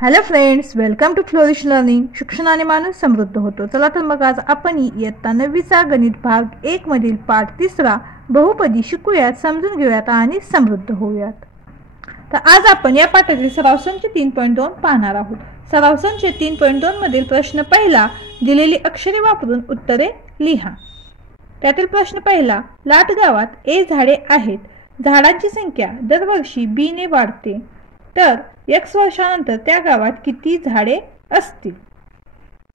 Hello friends, welcome to Flourish Learning. शिक्षणाने माणूस समृद्ध होतो. चला तर मग आज आपण इयत्ता 9वीचा गणित भाग 1 मधील पाठ 3 बहुपदी शिकूयात, समजून घेऊयात आणि समृद्ध होऊयात. तर आज आपण या पाठातील सराव संच 3.2 पाहणार आहोत. सराव संच 3.2 मधील प्रश्न पहिला, दिलेली अक्षरे वापरून उत्तरे लिहा. त्यातील प्रश्न पहिला, लाट गावात ए झाडे आहेत. झाडांची संख्या दरवर्षी बी ने वाढते, तर x वर्षानंतर त्या गावात किती झाडे असतील.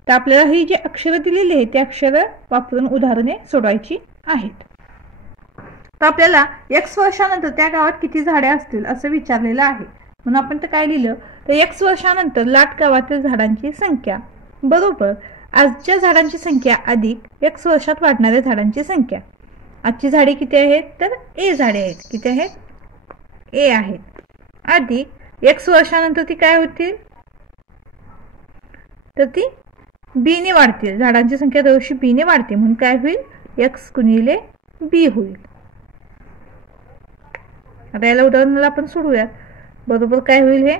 तर आपल्याला ही जी अक्षरे दिलेली आहेत त्या अक्षरे वापरून उदाहरणे सोडवायची आहेत. तर आपल्याला x वर्षानंतर त्या गावात किती झाडे असतील असं विचारलेलं आहे. म्हणून आपण तर काय लिहिलं, तर x वर्षानंतर लाट गावातील झाडांची संख्या बरोबर आजच्या झाडांची संख्या अधिक x वर्षात वाढणाऱ्या झाडांची संख्या. आजची झाडे किती आहेत, तर a झाडे आहेत. किती आहेत, a आहेत. अधिक x वर्षानंतर ती काय होतील, तर ती बी ने वाढतील. झाडांची संख्या दरवर्षी बी ने वाढते, म्हणून काय होईल, x गुणिले बी होईल. आता याला उदाहरणाला आपण सोडूया. बरोबर काय होईल हे,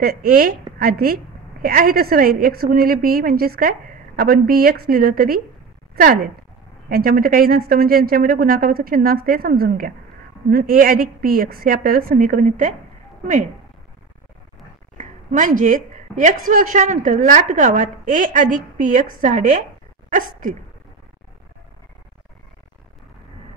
तर a अधिक हे आहे तसं राहील, x गुणिले बी म्हणजेच काय, आपण bx लिहिलं तरी चालेल. यांच्यामध्ये काही नसतं, म्हणजे यांच्यामध्ये गुणाकाराचं चिन्ह असते, समजून घ्या. म्हणून a अधिक bx हे आपल्याला समीकरण इथे मिळेल. म्हणजेच x वर्षानंतर लाट गावात a अधिक bx झाडे असतील.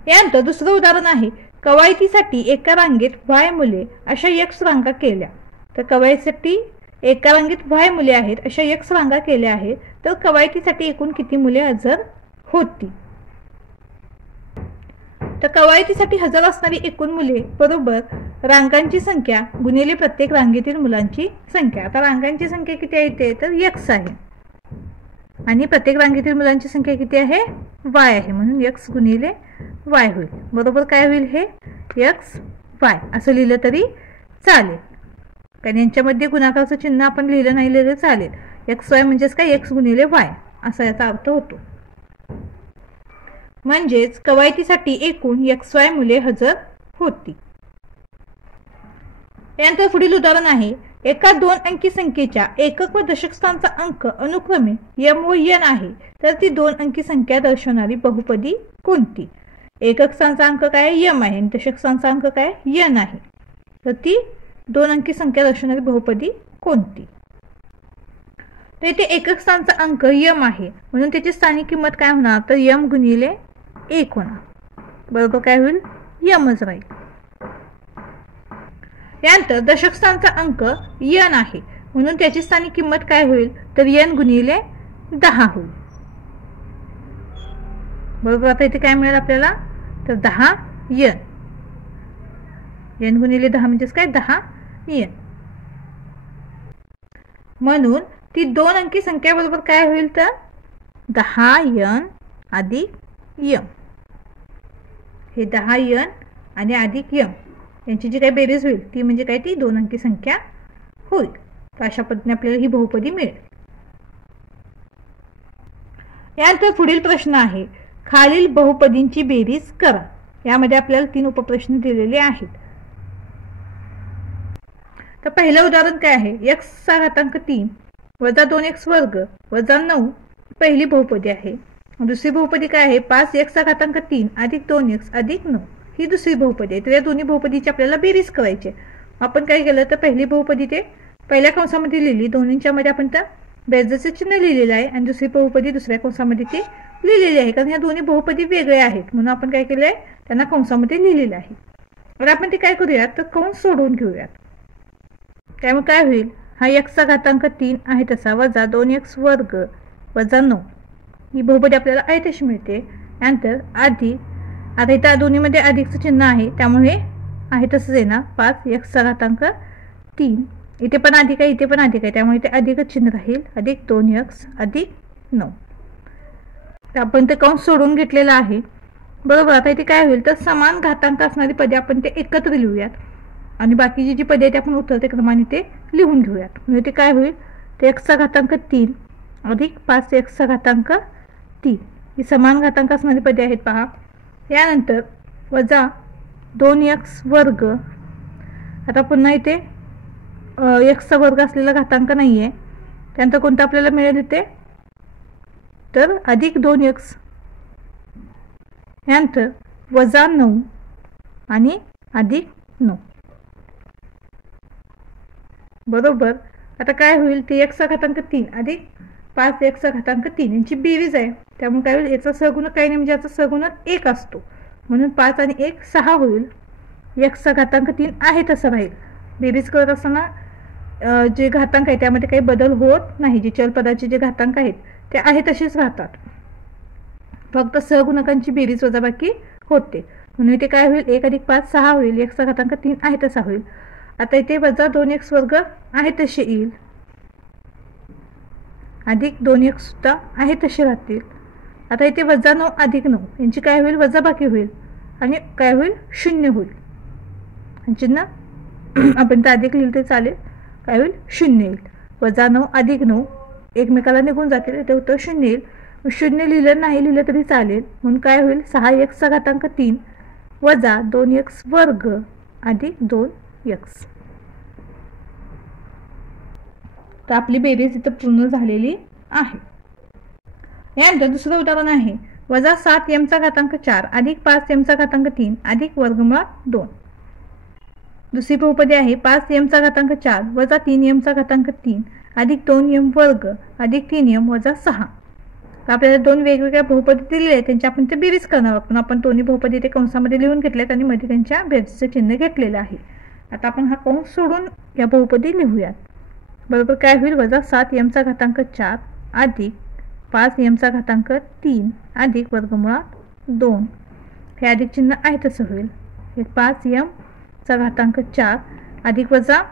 यानंतर दुसरं उदाहरण आहे, कवायतीसाठी एका रांगेत y मुले अशा x रांगा केल्या. तर कवायतीसाठी एका रांगेत y मुले आहेत अशा x रांगा केल्या आहेत, तर कवायतीसाठी एकूण किती मुले हजर होती. तर कवायतीसाठी हजर असणारी एकूण मुले बरोबर रांगांची संख्या गुणिले प्रत्येक रांगेतील मुलांची संख्या. आता रांगांची संख्या किती आहे ते, तर x आहे आणि प्रत्येक रांगेतील मुलांची संख्या किती आहे, y आहे. म्हणून x गुणिले y होईल. बरोबर काय होईल, हे x y असं लिहिलं तरी चालेल, कारण यांच्यामध्ये गुणाकाराचं चिन्ह आपण लिहिलं नाही लिहिलं चालेल. x y म्हणजेच काय, x गुणिले y असा याचा अर्थ होतो. म्हणजेच कवायतीसाठी एकूण xy मुले हजर होती. यानंतर पुढील उदाहरण आहे, एका 2 अंकी संख्येच्या एकक व दशक स्थानाचा अंक अनुक्रमे m व n आहे, तर ती 2 अंकी संख्या दर्शवणारी बहुपदी कोणती. एकक स्थानाचा अंक काय m आहे आणि दशक स्थानाचा अंक काय n आहे, तर ती 2 अंकी संख्या दर्शवणारी बहुपदी कोणती. तर इथे एकक स्थानाचा अंक m आहे, म्हणून त्याची स्थानिक किंमत काय होणार, तर m गुणिले 1 होणार. बरोबर काय होईल, mच राहील. यानंतर दशक स्थानाचा अंक n आहे, म्हणून त्याची स्थानिक किंमत काय होईल, तर n गुणिले 10 होईल. बरोबर. आता इथे काय मिळेल आपल्याला, तर 10n. n गुणिले 10 म्हणजेच काय, 10n. म्हणून ती 2 अंकी संख्या बरोबर काय होईल, तर 10n अधिक m. हे 10n आणि अधिक m यांची जी काही बेरीज होईल ती म्हणजे काय, ती 2 अंकी संख्या होईल. तर अशा पद्धतीने आपल्याला ही बहुपदी मिळेल. यानंतर पुढील प्रश्न आहे, खालील बहुपदींची बेरीज करा. यामध्ये आपल्याला 3 उपप्रश्न दिलेले आहेत. तर पहिलं उदाहरण काय आहे, x⁻3 वजा 2x वर्ग वजा 9 पहिली बहुपदी आहे. दुसरी बहुपदी काय आहे, 5x⁻3 अधिक 2x अधिक 9 ही दुसरी बहुपदी आहे. तर या दोन्ही बहुपदीची आपल्याला बेरीज करायची. आपण काय केलं, तर पहिली बहुपदी ते पहिल्या कंसामध्ये लिहिली, दोन्हीच्या मध्ये आपण तर बेरजेचे चिन्ह लिहिलेलं आहे, आणि दुसरी बहुपदी दुसऱ्या कंसामध्ये ती लिहिलेली आहे, कारण ह्या दोन्ही बहुपदी वेगळ्या आहेत म्हणून आपण काय केलंय, त्यांना कंसामध्ये लिहिलेलं आहे. तर आपण ते काय करूयात, तर कंस सोडवून घेऊयात. त्यामुळे काय होईल, हा x⁻3 आहे तसा वजा 2x वर्ग वजा 9 ही बहुपदी आपल्याला आहे तशी मिळते. त्यानंतर अधिक, आता इथं दोन्हीमध्ये अधिकचं चिन्ह आहे त्यामुळे आहे तसंच येणार, 5x⁻3 इथे पण अधिक आहे इथे पण अधिक आहे त्यामुळे ते अधिकच चिन्ह राहील, अधिक 2x अधिक 9. तर आपण ते कंस सोडून घेतलेलं आहे. बरोबर. आता इथे काय होईल, तर समान घातांक असणारी पदे आपण ते एकत्र लिहूयात आणि बाकीची जी पदे आहेत आपण उतरते क्रमाने ते लिहून घेऊयात. म्हणजे ते काय होईल, ते x⁻3 अधिक 5x⁻3 ही समान घातांक असणारी पदे आहेत पहा. यानंतर वजा 2x वर्ग, आता पुन्हा इथे एक्सचा वर्ग असलेला घातांक नाही आहे. त्यानंतर कोणतं आपल्याला मिळेल इथे तर अधिक 2x, यानंतर वजा 9 आणि अधिक 9 बरोबर. आता काय होईल ते एक्सचा घातांक 3 अधिक 5 एक्सचा घातांक 3 यांची बेरीज आहे. त्यामुळे काय होईल याचा सहगुणक काही नाही म्हणजे याचा सहगुणक 1 असतो म्हणून 5 आणि 1 6 होईल. एक्सचा घातांक 3 आहे तसं राहील. बेरीज करत असताना जे घातांक आहे त्यामध्ये काही बदल होत नाही. जे चल पदाचे जे घातांक आहेत ते आहे तसेच राहतात. फक्त सहगुणकांची बेरीज वजाबाकी होते म्हणून इथे काय होईल 1 अधिक 5 6 होईल. एक्सचा घातांक 3 आहे तसा होईल. आता इथे वजा 2x वर्ग आहे तसे येईल, अधिक 2x सुद्धा आहे तसे राहतील. आता इथे वजा 9 अधिक 9 यांची काय होईल वजाबाकी होईल आणि काय होईल 0 होईल. चिन्ह आपण तर अधिक लिहिलं तर चालेल. काय होईल 0 येईल. वजा 9 अधिक 9 एकमेकाला निघून जातील ते उत्तर 0 येईल. 0 लिहिलं नाही लिहिलं तरी चालेल म्हणून काय होईल 6x चा घातांक 3 वजा 2x वर्ग अधिक 2x. तर आपली बेरीज इथं पूर्ण झालेली आहे. यानंतर दुसरं उदाहरण आहे वजा 7m चा घातांक 4 अधिक 5m चा घातांक 3 अधिक वर्गमुळात 2. दुसरी बहुपदी आहे 5m चा घातांक 4 वजा 3m चा घातांक 3 अधिक 2m वर्ग अधिक 3m वजा 6. तर आपल्याला दोन वेगवेगळ्या बहुपदी दिलेल्या आहेत त्यांची आपण ते बेरीज करणार आहोत. आपण दोन्ही बहुपदी ते कंसामध्ये लिहून घेतल्यात आणि मध्ये त्यांच्या बेरीजचं चिन्ह घेतलेलं आहे. आता आपण हा कंस सोडून या बहुपदी लिहूयात. बरोबर काय होईल वजा 7m चा घातांक 4 अधिक 5m चा घातांक 3 अधिक वर्गमुळात 2. हे अधिक चिन्ह आहे तसं होईल. हे 5m चा घातांक 4 अधिक वजा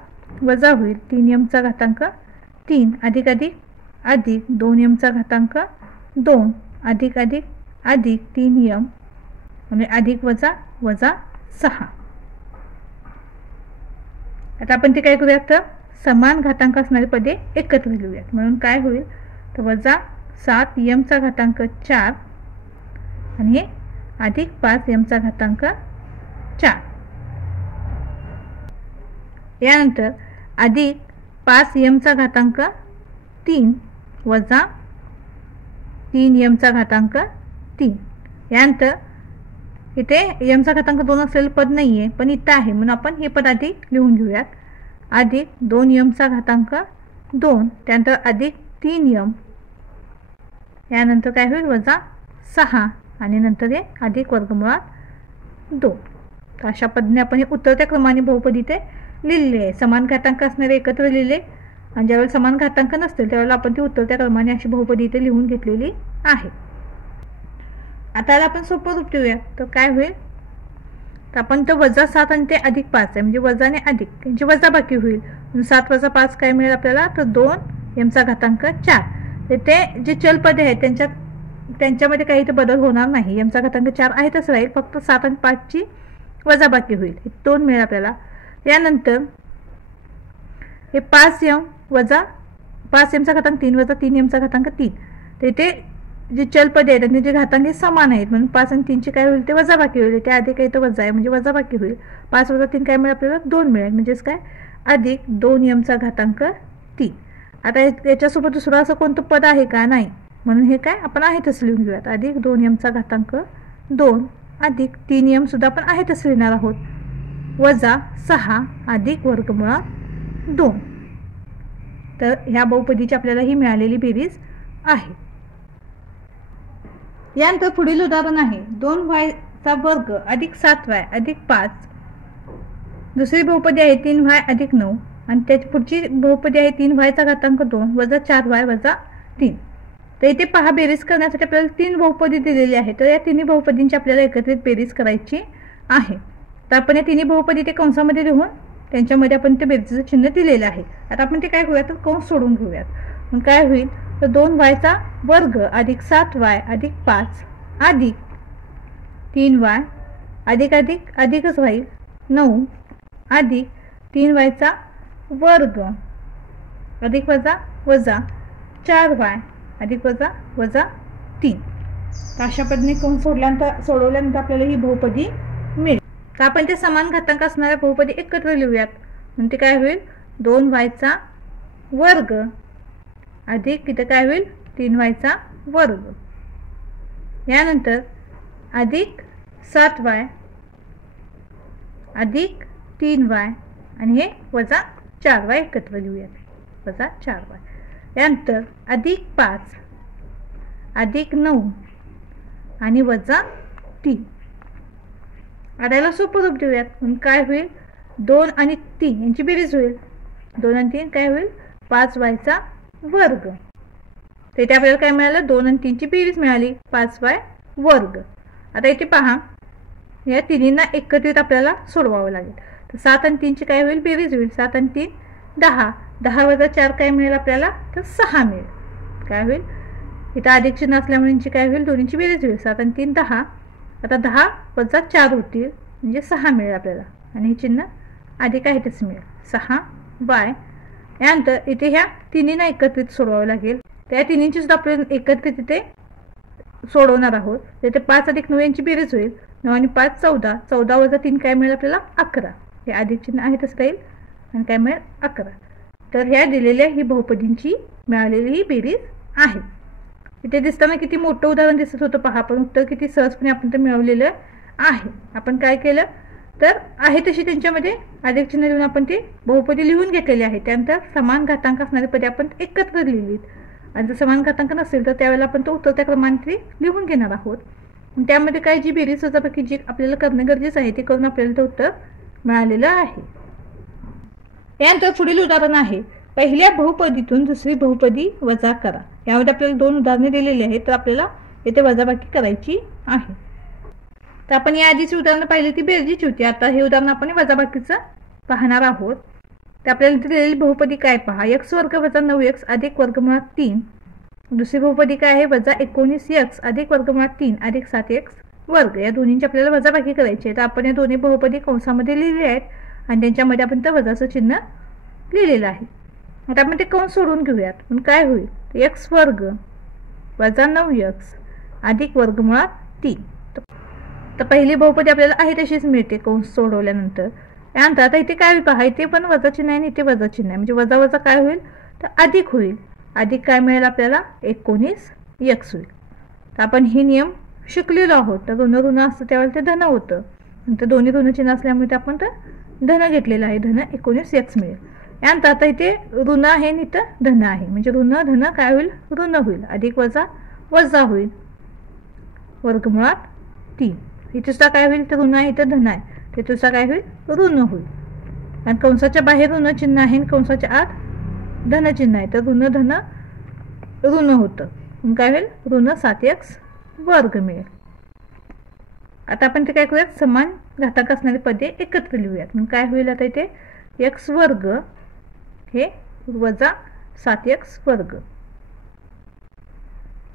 वजा होईल 3m चा घातांक 3 अधिक अधिक अधिक 2m चा घातांक 2 अधिक अधिक अधिक 3m आणि अधिक वजा वजा 6. आता आपण ते काय करूयात तर समान घातांक असणारी पदे एकत्र लिहूयात. म्हणून काय होईल तर वजा 7m चा घातांक 4 आणि हे अधिक 5m चा घातांक 4. यानंतर अधिक 5m चा घातांक 3 वजा 3m चा घातांक 3. यानंतर इथे m चा घातांक 2 असलेलं पद नाही आहे पण इथं आहे म्हणून आपण हे पद आधी लिहून घेऊयात. अधिक 2m चा घातांक 2 त्यानंतर अधिक 3m यानंतर काय होईल वजा 6 आणि नंतर हे अधिक वर्गमुळात 2. तर अशा पद्धतीने आपण हे उतरत्या क्रमाने बहुपदी ते लिहिलेले आहे. समान घातांक असणारे एकत्र लिहिले आणि ज्यावेळेला समान घातांक नसतील त्यावेळेला आपण ती उतरत्या क्रमाने अशी बहुपदी इथे लिहून घेतलेली आहे. आता आपण सोपं रूप ठेवूया. तर काय होईल तर आपण तर वजा 7 आणि ते अधिक 5 आहे म्हणजे वजा आणि अधिक त्यांची वजाबाकी होईल. 7 वजा 5 काय मिळेल आपल्याला तर 2m चा घातांक 4. ते जे चलपदे आहेत त्यांच्यामध्ये काही तर बदल होणार नाही. m चा घातांक 4 आहे तसं राहील फक्त 7 आणि 5 ची वजाबाकी होईल. हे 2 मिळेल आपल्याला. यानंतर हे 5m वजा 5m चा घातांक 3 वजा 3m चा घातांक 3. तर इथे जे चलपदे आहेत आणि जे घातांक समान आहेत म्हणून 5 आणि 3 ची काय होईल ते वजाबाकी होईल. ते अधिक आहे तर वजा आहे म्हणजे वजाबाकी होईल. 5 वजा 3 काय मिळेल आपल्याला 2 मिळेल म्हणजेच काय अधिक 2m चा घातांक 3. आता याच्यासोबत दुसरं असं कोणतं पद आहे का नाही म्हणून हे काय आपण आहे तसं लिहून घेऊयात. अधिक 2m चा घातांक 2 अधिक 3m सुद्धा आपण आहे तसं लिहिणार आहोत वजा 6 अधिक वर्गमुळात 2. तर ह्या बहुपदीची आपल्याला ही मिळालेली बेरीज आहे. यानंतर पुढील उदाहरण आहे 2y चा वर्ग अधिक 7y अधिक 5. दुसरी बहुपदी आहे 3y अधिक 9 आणि त्याची पुढची बहुपदी आहे 3y चा घातांक 2 वजा 4y वजा 3. तर इथे पहा बेरीज करण्यासाठी आपल्याला 3 बहुपदी दिलेली आहे. तर या तिन्ही बहुपदींची आपल्याला एकत्रित बेरीज करायची आहे. तर आपण या तिन्ही बहुपदी ते कंसामध्ये लिहून त्यांच्यामध्ये आपण ते बेरीजचं चिन्ह दिलेलं आहे. आता आपण ते काय करूयात तर कंस सोडून घेऊयात. मग काय होईल तर 2y चा वर्ग अधिक 7y अधिक 5 अधिक 3y अधिक अधिक अधिकच राहील 9 अधिक 3y चा वर्ग अधिक वजा वजा 4y अधिक वजा वजा 3. तर अशा पद्धतीने कंस सोडवल्यानंतर आपल्याला ही बहुपदी मिळेल. तर आपण ते समान घातांक असणाऱ्या बहुपदी एकत्र लिहूयात. म्हणजे काय होईल 2y वर्ग अधिक इथं काय होईल 3y वर्ग, यानंतर अधिक 7y अधिक 3y आणि हे वजा 4y एकत्र लिहूयात, वजा 4y, यानंतर अधिक 5 अधिक 9 आणि वजा 3. आडायला सोपं रूप देऊयात. म्हणून काय होईल 2 आणि 3 यांची बेरीज होईल. 2 आणि 3 काय होईल 5y वर्ग. तर इथे आपल्याला काय मिळालं 2 आणि 3 ची बेरीज मिळाली 5y वर्ग. आता इथे पहा या तिन्हींना एकत्रित आपल्याला सोडवावं लागेल. तर 7 आणि 3 ची काय होईल बेरीज होईल. 7 आणि 3 10. 10 वजा 4 काय मिळेल आपल्याला तर 6 मिळेल. काय होईल इथं अधिक चिन्ह असल्यामुळे यांची काय होईल दोन्हींची बेरीज होईल. 7 आणि 3 10. आता 10 वजा 4 होतील म्हणजे 6 मिळेल आपल्याला आणि हे चिन्ह अधिक आहे तसं मिळेल 6y. यानंतर इथे ह्या तिन्हींना एकत्रित सोडवावं लागेल. त्या तिन्हींची सुद्धा आपण एकत्रित इथे सोडवणार आहोत. तिथे 5 अधिक 9 यांची बेरीज होईल. 9 आणि 5 14. 14 वजा 3 काय मिळेल आपल्याला 11. हे अधिक चिन्ह आहे तसं राहील आणि काय मिळेल 11. तर ह्या दिलेल्या ही बहुपदींची मिळालेली ही बेरीज आहे. इथे दिसताना किती मोठं उदाहरण दिसत होतं पहा, पण उत्तर किती सहजपणे आपण ते मिळवलेलं आहे. आपण काय केलं तर आहे तशी त्यांच्यामध्ये अधिक चिन्ह लिहून आपण ते बहुपदी लिहून घेतलेली आहे. त्यानंतर समान घातांक असणारी पदे आपण एकत्र लिहिलीत आणि जर समान घातांक नसेल तर त्यावेळेला आपण तो उतरत्या क्रमाने लिहून घेणार आहोत. त्यामध्ये काय जी बेरीज वजाबाकी जी आपल्याला करणं गरजेचं आहे ते करून आपल्याला ते उत्तर मिळालेलं आहे. यानंतर पुढील उदाहरण आहे पहिल्या बहुपदीतून दुसरी बहुपदी वजा करा. यामध्ये आपल्याला 2 उदाहरणे दिलेली आहेत तर आपल्याला येथे वजाबाकी करायची आहे. तर आपण या आधीची उदाहरणं पाहिली ती बेरजेची होती. आता हे उदाहरण आपण वजाबाकीचं पाहणार आहोत. तर आपल्याला दिलेली बहुपदी काय पहा x वर्ग वजा 9x अधिक वर्गमुळात 3. दुसरी बहुपदी काय आहे वजा 19x अधिक वर्गमुळात 3 अधिक 7x वर्ग. या दोन्हींची आपल्याला वजाबाकी करायची आहे. तर आपण या दोन्ही बहुपदी कंसामध्ये लिहिली आहेत आणि त्यांच्यामध्ये आपण त्या वजाचं चिन्ह लिहिलेलं आहे. आता आपण ते कंस सोडून घेऊयात. पण काय होईल x वर्ग वजा 9x अधिक वर्गमुळात 3. तर पहिली बहुपदी आपल्याला आहे तशीच मिळते कंस सोडवल्यानंतर. यानंतर आता इथे काय पहा इथे पण वजा चिन्ह आहे आणि इथे वजा चिन्ह आहे म्हणजे वजा वजा काय होईल तर अधिक होईल. अधिक काय मिळेल आपल्याला 19x होईल. तर आपण हे नियम शिकलेलो आहोत. तर ऋण ऋण असतं त्यावेळेला ते धन होतं. नंतर दोन्ही ऋण चिन्ह असल्यामुळे ते आपण तर धन घेतलेलं आहे. धन 19x मिळेल. यानंतर आता इथे ऋण आहे आणि इथं धन आहे म्हणजे ऋण धन काय होईल ऋण होईल. अधिक वजा वजा होईल वर्गमुळात 3. इथे सुद्धा काय होईल तर ऋण आहे इथं धन आहे तिथे सुद्धा काय होईल ऋण होईल. आणि कंसाच्या बाहेर ऋण चिन्ह आहे आणि कंसाच्या आत धन चिन्ह आहे तर ऋण धन ऋण होतं काय होईल ऋण 7x वर्ग मिळेल. आता आपण ते काय करूयात समान घातांक असणारी पदे एकत्र लिहूयात. मग काय होईल आता इथे x वर्ग हे वजा 7x वर्ग,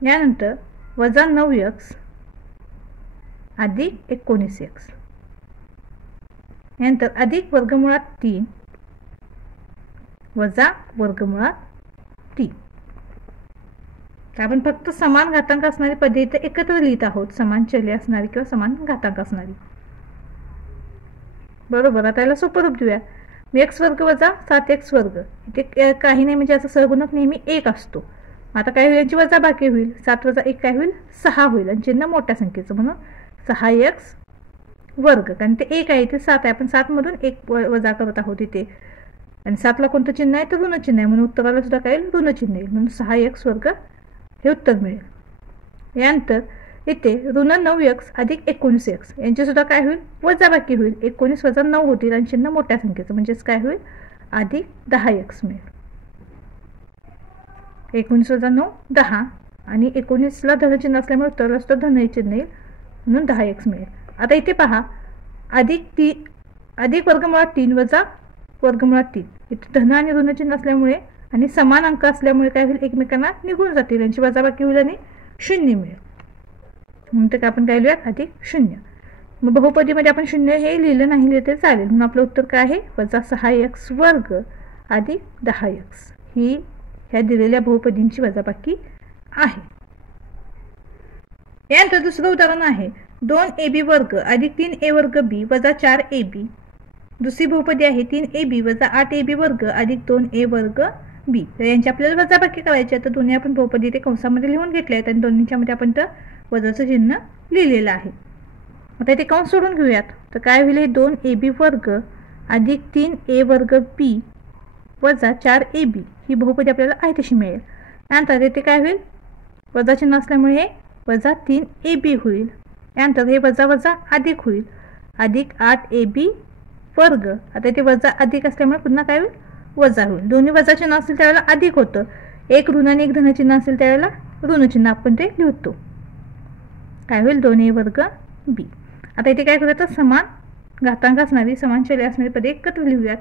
यानंतर वजा 9x अधिक 19x, यानंतर अधिक वर्गमुळात 3 वजा वर्गमुळात 3. आपण फक्त समान घातांक असणारी पदे इथे एकत्र लिहित आहोत. समान चले असणारी किंवा समान घातांक असणारी. बरोबर. आता याला सोपं रूप देऊया. x वर्ग वजा 7x वर्ग इथे काही नाही म्हणजे याचा सहगुणक नेहमी 1 असतो. आता काय होईल याची वजाबाकी होईल. 7 वजा 1 काय होईल 6 होईल आणि चिन्ह मोठ्या संख्येचं म्हणून 6x वर्ग. कारण ते 1 आहे ते 7 आहे. आपण 7 मधून 1 वजा करत आहोत इथे आणि 7 ला कोणतं चिन्ह आहे तर ऋण चिन्ह आहे म्हणून उत्तराला सुद्धा काय येईल ऋण चिन्ह येईल म्हणून 6x वर्ग हे उत्तर मिळेल. यानंतर इथे ऋण 9x अधिक 19x यांची सुद्धा काय होईल वजाबाकी होईल. 19 वजा 9 होतील आणि चिन्ह मोठ्या संख्येचं म्हणजेच काय होईल अधिक 10x मिळेल. 19 वजा 9 10 आणि 19 ला धन चिन्ह असल्यामुळे उत्तराला सुद्धा धन चिन्ह येईल म्हणून 10x मिळेल. आता इथे पहा अधिक वर्गमुळात 3 वजा वर्गमुळात 3 इथे धन आणि ऋण चिन्ह असल्यामुळे आणि समान अंक असल्यामुळे काय होईल एकमेकांना निघून जातील यांची वजाबाकी होईल आणि 0 मिळेल म्हणून ते आपण काय लिहूयात अधिक 0. मग बहुपदीमध्ये आपण 0 हे लिहिलं नाही लिहिलं तरी चालेल म्हणून आपलं उत्तर काय आहे वजा 6x वर्ग अधिक 10x ही ह्या दिलेल्या बहुपदींची वजाबाकी आहे. यानंतर दुसरं उदाहरण आहे 2ab वर्ग अधिक 3a वर्ग b वजा 4ab दुसरी बहुपदी आहे 3ab वजा 8ab वर्ग अधिक 2a वर्ग b. तर यांची आपल्याला वजाबाकी करायची आहे. तर दोन्ही आपण बहुपदी ते कंसामध्ये लिहून घेतले आहेत आणि दोन्हीच्या मध्ये आपण तर वजाचं चिन्ह लिहिलेलं आहे. आता इथे कंस सोडून घेऊयात. तर काय होईल, 2ab वर्ग अधिक 3a वर्ग b वजा 4ab ही बहुपदी आपल्याला आहे तशी मिळेल. त्यानंतर इथे काय होईल, वजा चिन्ह असल्यामुळे हे वजा 3ab होईल. त्यानंतर हे वजा वजा अधिक होईल, अधिक 8ab वर्ग. आता इथे वजा अधिक असल्यामुळे पुन्हा काय होईल, वजा होईल. दोन्ही वजा चिन्ह असेल त्यावेळेला अधिक होतं, एक ऋण आणि एक धन चिन्ह असेल त्यावेळेला ऋण चिन्ह आपण ते लिहितो. काय होईल, 2a वर्ग b. आता इथे काय करूयात, समान घातांक असणारी समान चले असणारी पदे एकत्र लिहूयात.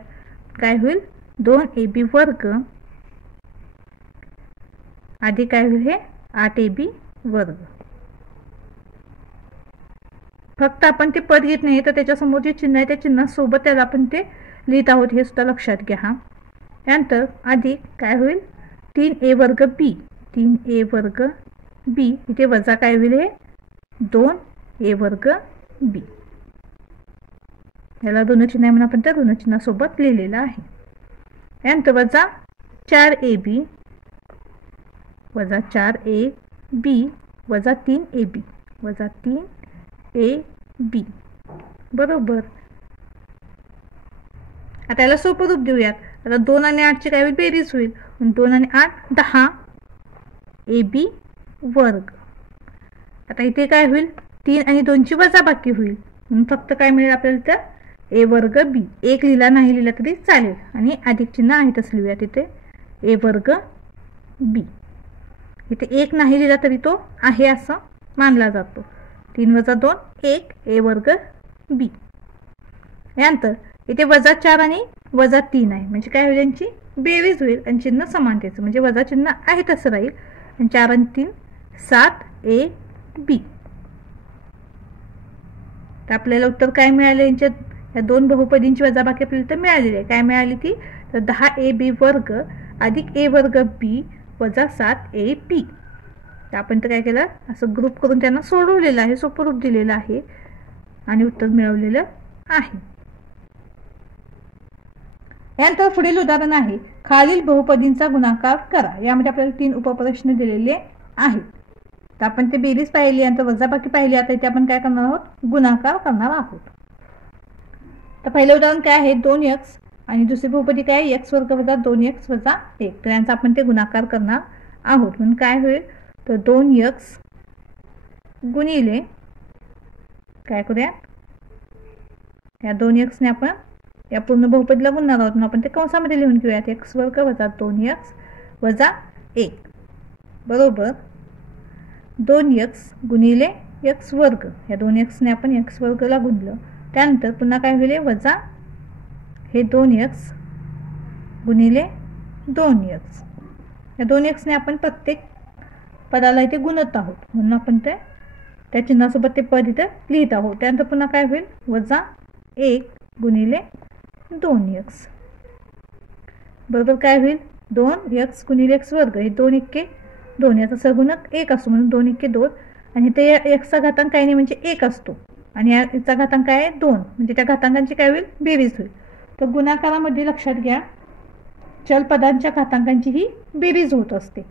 काय होईल, 2ab वर्ग अधिक काय होईल, हे 8ab वर्ग. फक्त आपण ते पद घेत नाही तर त्याच्यासमोर जे चिन्ह आहे त्या चिन्हासोबत त्याला आपण ते लिहित आहोत हे सुद्धा लक्षात घ्या. त्यानंतर अधिक काय होईल, 3a वर्ग b. 3a वर्ग b इथे वजा काय होईल, हे 2a वर्ग b. याला ऋण चिन्ह म्हणून आपण त्या ऋण चिन्हासोबत लिहिलेलं आहे. त्यानंतर वजा 4ab वजा 4ab वजा 3ab वजा 3ab बरोबर. आता याला सोपं रूप देऊयात. आता 2 आणि 8 ची काय होईल, बेरीज होईल. 2 आणि 8 10ab वर्ग. आता इथे काय होईल, 3 आणि 2 ची वजाबाकी होईल म्हणून फक्त काय मिळेल आपल्याला, तर a वर्ग b. एक लिहिला नाही लिहिला तरी चालेल आणि अधिक चिन्ह आहे तसं लिहूया. तिथे a वर्ग b. इथे एक नाही लिहिला तरी तो आहे असं मानला जातो. 3 वजा 2 1 a वर्ग b. यानंतर इथे वजा 4 आणि वजा 3 आहे म्हणजे काय होईल, यांची बेरीज होईल आणि चिन्ह समानतेचं म्हणजे वजा चिन्ह आहे तसं राहील. आणि 4 आणि 3 7ab. तर आपल्याला उत्तर काय मिळालं, यांच्या या दोन बहुपदींची वजाबाकी आपल्याला तर मिळालेली आहे. काय मिळाली ती, तर 10ab वर्ग अधिक a वर्ग b वजा 7ab. तर आपण तर काय केलं, असं ग्रुप करून त्यांना सोडवलेलं आहे, सोपं रूप दिलेलं आहे आणि उत्तर मिळवलेलं आहे. यानंतर पुढील उदाहरण आहे, खालील बहुपदींचा गुणाकार करा. यामध्ये आपल्याला 3 उपप्रश्न दिलेले आहेत. तर आपण ते बेरीज पाहिली आणि वजाबाकी पाहिली. आता इथे आपण काय करणार आहोत, गुणाकार करणार आहोत. तर पहिलं उदाहरण काय आहे, 2x आणि दुसरी बहुपदी काय आहे, x वर्ग वजा 2x वजा 1. तर यांचा आपण ते गुणाकार करणार आहोत. म्हणून काय होईल, तर 2x गुणिले काय करूया, या 2x ने आपण या पूर्ण बहुपदीला गुणणार आहोत म्हणून आपण ते कंसामध्ये लिहून घेऊयात. x वर्ग वजा 2x वजा 1 बरोबर 2x गुणिले x वर्ग. या 2x ने आपण x वर्गला गुणलं. त्यानंतर पुन्हा काय होईल, वजा हे 2x गुणिले 2x. या 2x ने आपण प्रत्येक पदाला इथे गुणत आहोत म्हणून आपण ते त्या चिन्हासोबत ते पद इथे लिहित आहोत. त्यानंतर पुन्हा काय होईल, वजा 1 गुणिले 2x बरोबर काय होईल, 2x गुणिले x वर्ग. हे 2 1 2 याचा सहगुणक 1 असतो म्हणून 2 1 2 आणि ते x चा घातांक काही नाही म्हणजे 1 असतो आणि याचा घातांक काय आहे 2 म्हणजे त्या घातांकांची काय होईल, बेरीज होईल. तर गुणाकारामध्ये लक्षात घ्या, चल पदांच्या घातांकांची ही बेरीज होत असते.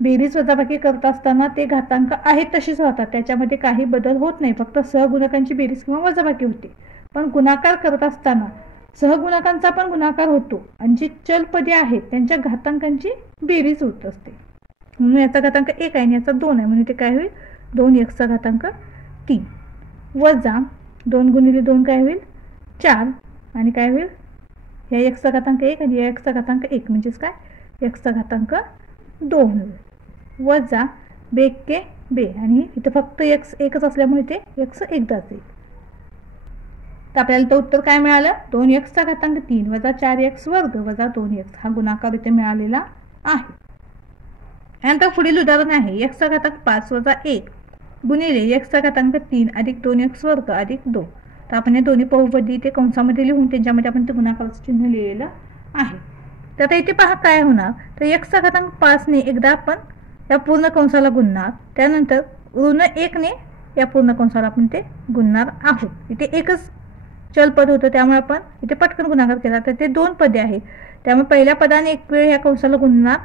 बेरीज वजाबाकी करत असताना ते घातांक आहेत तसेच राहतात, त्याच्यामध्ये काही बदल होत नाही, फक्त सहगुणकांची बेरीज किंवा वजाबाकी होते. पण गुणाकार करत असताना सहगुणकांचा पण गुणाकार होतो आणि जी चल पदे आहेत त्यांच्या घातांकांची बेरीज होत असते. म्हणून याचा घातांक 1 आहे आणि याचा 2 आहे म्हणून ते काय होईल, 2x चा घातांक 3 वजा 2 गुणिले 2 काय होईल 4 आणि काय होईल, या x चा घातांक 1 आणि या x चा घातांक 1 म्हणजेच काय x चा घातांक 2 होईल वजा बेके बे आणि इथे फक्त x एकच असल्यामुळे ते x एकदाच येईल. तर आपल्याला तर उत्तर काय मिळालं, 2x चा घातांक 3 वजा 4x वर्ग वजा 2x हा गुणाकार इथे मिळालेला आहे. यानंतर पुढील उदाहरण आहे, x चा घातांक 5 वजा 1 गुणिले x चा घातांक 3 अधिक 2x वर्ग अधिक 2. तर आपण हे दोन्ही बहुपदी ते कंसामध्ये लिहून त्यांच्यामध्ये आपण ते गुणाकाराचं चिन्ह लिहिलेलं आहे. तर आता इथे पहा काय होणार, तर x चा घातांक 5 ने एकदा आपण या पूर्ण कंसाला गुणणार, त्यानंतर ऋण 1 ने या पूर्ण कंसाला आपण ते गुणणार आहोत. इथे एकच चलपद होतं, त्यामुळे आपण इथे पटकन गुणाकार केला. तर ते 2 पदे आहे, त्यामुळे पहिल्या पदाने एक वेळ ह्या कंसाला गुणणार,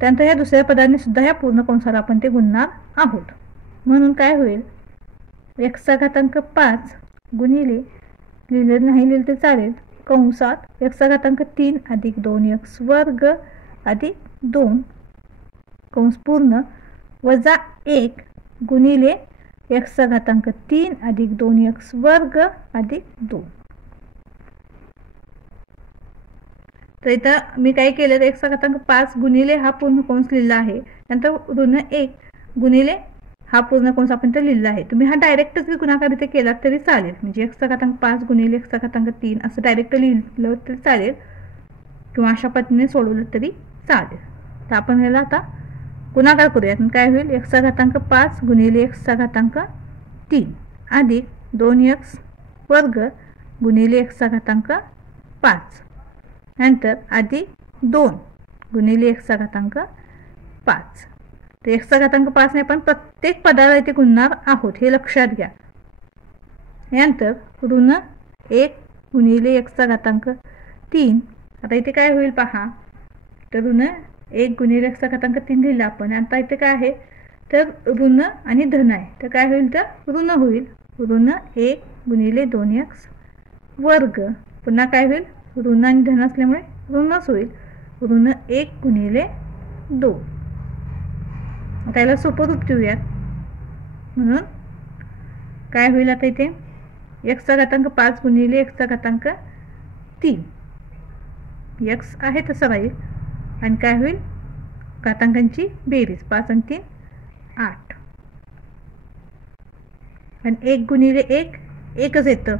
त्यानंतर ह्या दुसऱ्या पदाने सुद्धा ह्या पूर्ण कंसाला आपण ते गुणणार आहोत. म्हणून काय होईल, x⁵5 गुणिले, लिहिलं नाही लिहिलं तर चालेल, कंसात x⁻3 अधिक 2x वर्ग अधिक 2 कंस पूर्ण वजा 1 गुणिले x⁻3 अधिक 2x वर्ग अधिक 2. तर इथं मी काय केलं, तर x⁻5 गुणिले हा पूर्ण कंस लिहिला आहे, नंतर ऋण 1 गुणिले हा पूर्ण कंस आपण तर लिहिला आहे. तुम्ही हा डायरेक्टच गुणाकार इथे केला तरी चालेल, म्हणजे x⁻5 गुणिले x⁻3 असं डायरेक्ट लिहिलं तरी चालेल, किंवा अशा पद्धतीने सोडवलं तरी चालेल. तर आपण ह्याला आता गुणाकार करूयात. काय होईल, x⁻5 गुणिले x⁻3 अधिक 2x वर्ग गुणिले x⁻5 नंतर अधिक 2 गुणिले x⁻5. तर x⁻5 ने आपण प्रत्येक पदाला इथे गुणणार आहोत, हे लक्षात घ्या. यानंतर ऋण 1 गुणिले x⁻3. आता इथे काय होईल पहा, तर ऋण 1 गुणिले x⁻3 लिहिलं आपण. आता इथे काय आहे, तर ऋण आणि धन आहे, तर काय होईल, तर ऋण होईल. ऋण 1 गुणिले 2x वर्ग, पुन्हा काय होईल, ऋण आणि धन असल्यामुळे ऋणच होईल, ऋण 1 गुणिले 2. आता याला सोपं रूप देऊयात. म्हणून काय होईल, आता इथे x⁻5 गुणिले x⁻3, x आहे तसं राहील, आणि काय होईल, घातांकांची बेरीज 5 आणि 3 8, आणि 1 गुणिले 1 एकच येतं,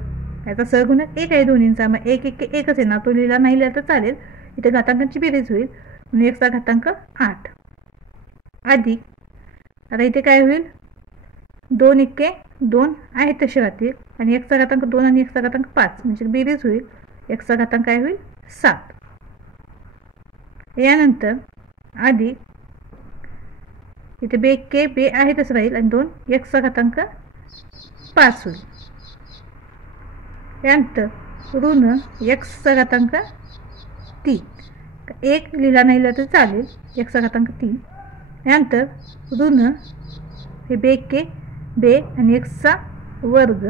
याचा सहगुणक 1 आहे दोन्हींचा, मग 1 1 एकच येणार, तो लिहिला नाही लिहिला तर चालेल. इथे घातांकांची बेरीज होईल, म्हणून x⁻8 अधिक, आता इथे काय होईल, 2 1 2 आहे तसे राहतील, आणि x⁻2 आणि x⁻5 म्हणजे बेरीज होईल, x⁻ काय होईल 7. यानंतर अधिक, इथे बे आहे तसं राहील, आणि 2 x⁻5 होईल. यानंतर ऋण x⁻3, 1 लिहिला नाही लिहिला तर चालेल, x⁻3. यानंतर ऋण हे बे आणि x वर्ग,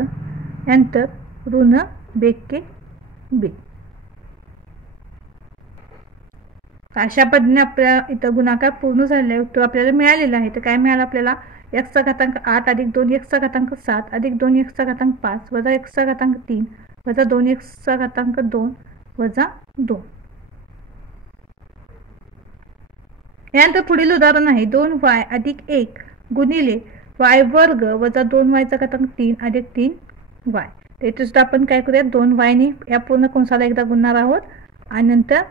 यानंतर ऋण बे. अशा पद्धतीने आपल्या इथं गुणाकार पूर्ण झालेला आहे, उत्तर आपल्याला मिळालेलं आहे. तर काय मिळालं आपल्याला, x⁻8 अधिक 2 x⁻7 अधिक 2 x⁻5 वजा x⁻3 वजा 2 x⁻2 वजा 2. यानंतर पुढील उदाहरण आहे, 2y अधिक 1 गुणिले y वर्ग वजा 2y⁻3 अधिक 3y. तर इथे सुद्धा आपण काय करूया, 2y ने या पूर्ण कंसाला एकदा गुणणार आहोत, आणि नंतर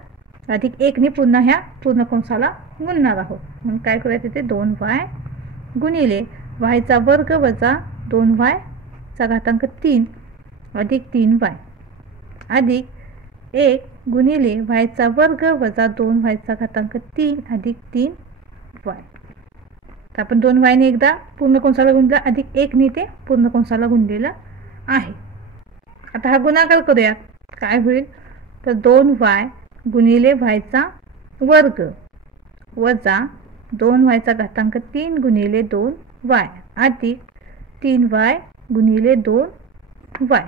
अधिक 1 ने पुन्हा ह्या पूर्ण कंसाला गुणणार आहोत. म्हणून काय करूया, तिथे 2y गुणिले y वर्ग वजा 2y⁻3 अधिक 3y अधिक 1 गुणिले y वर्ग वजा 2y⁻3 अधिक 3y. तर आपण 2y ने एकदा पूर्ण कंसाला गुणला, अधिक 1 ने ते पूर्ण कंसाला गुणलेलं आहे. आता हा गुणाकार करूया. काय होईल, तर 2y गुणिले y वर्ग वजा 2y⁻3 गुणिले 2y अधिक 3y गुणिले 2y.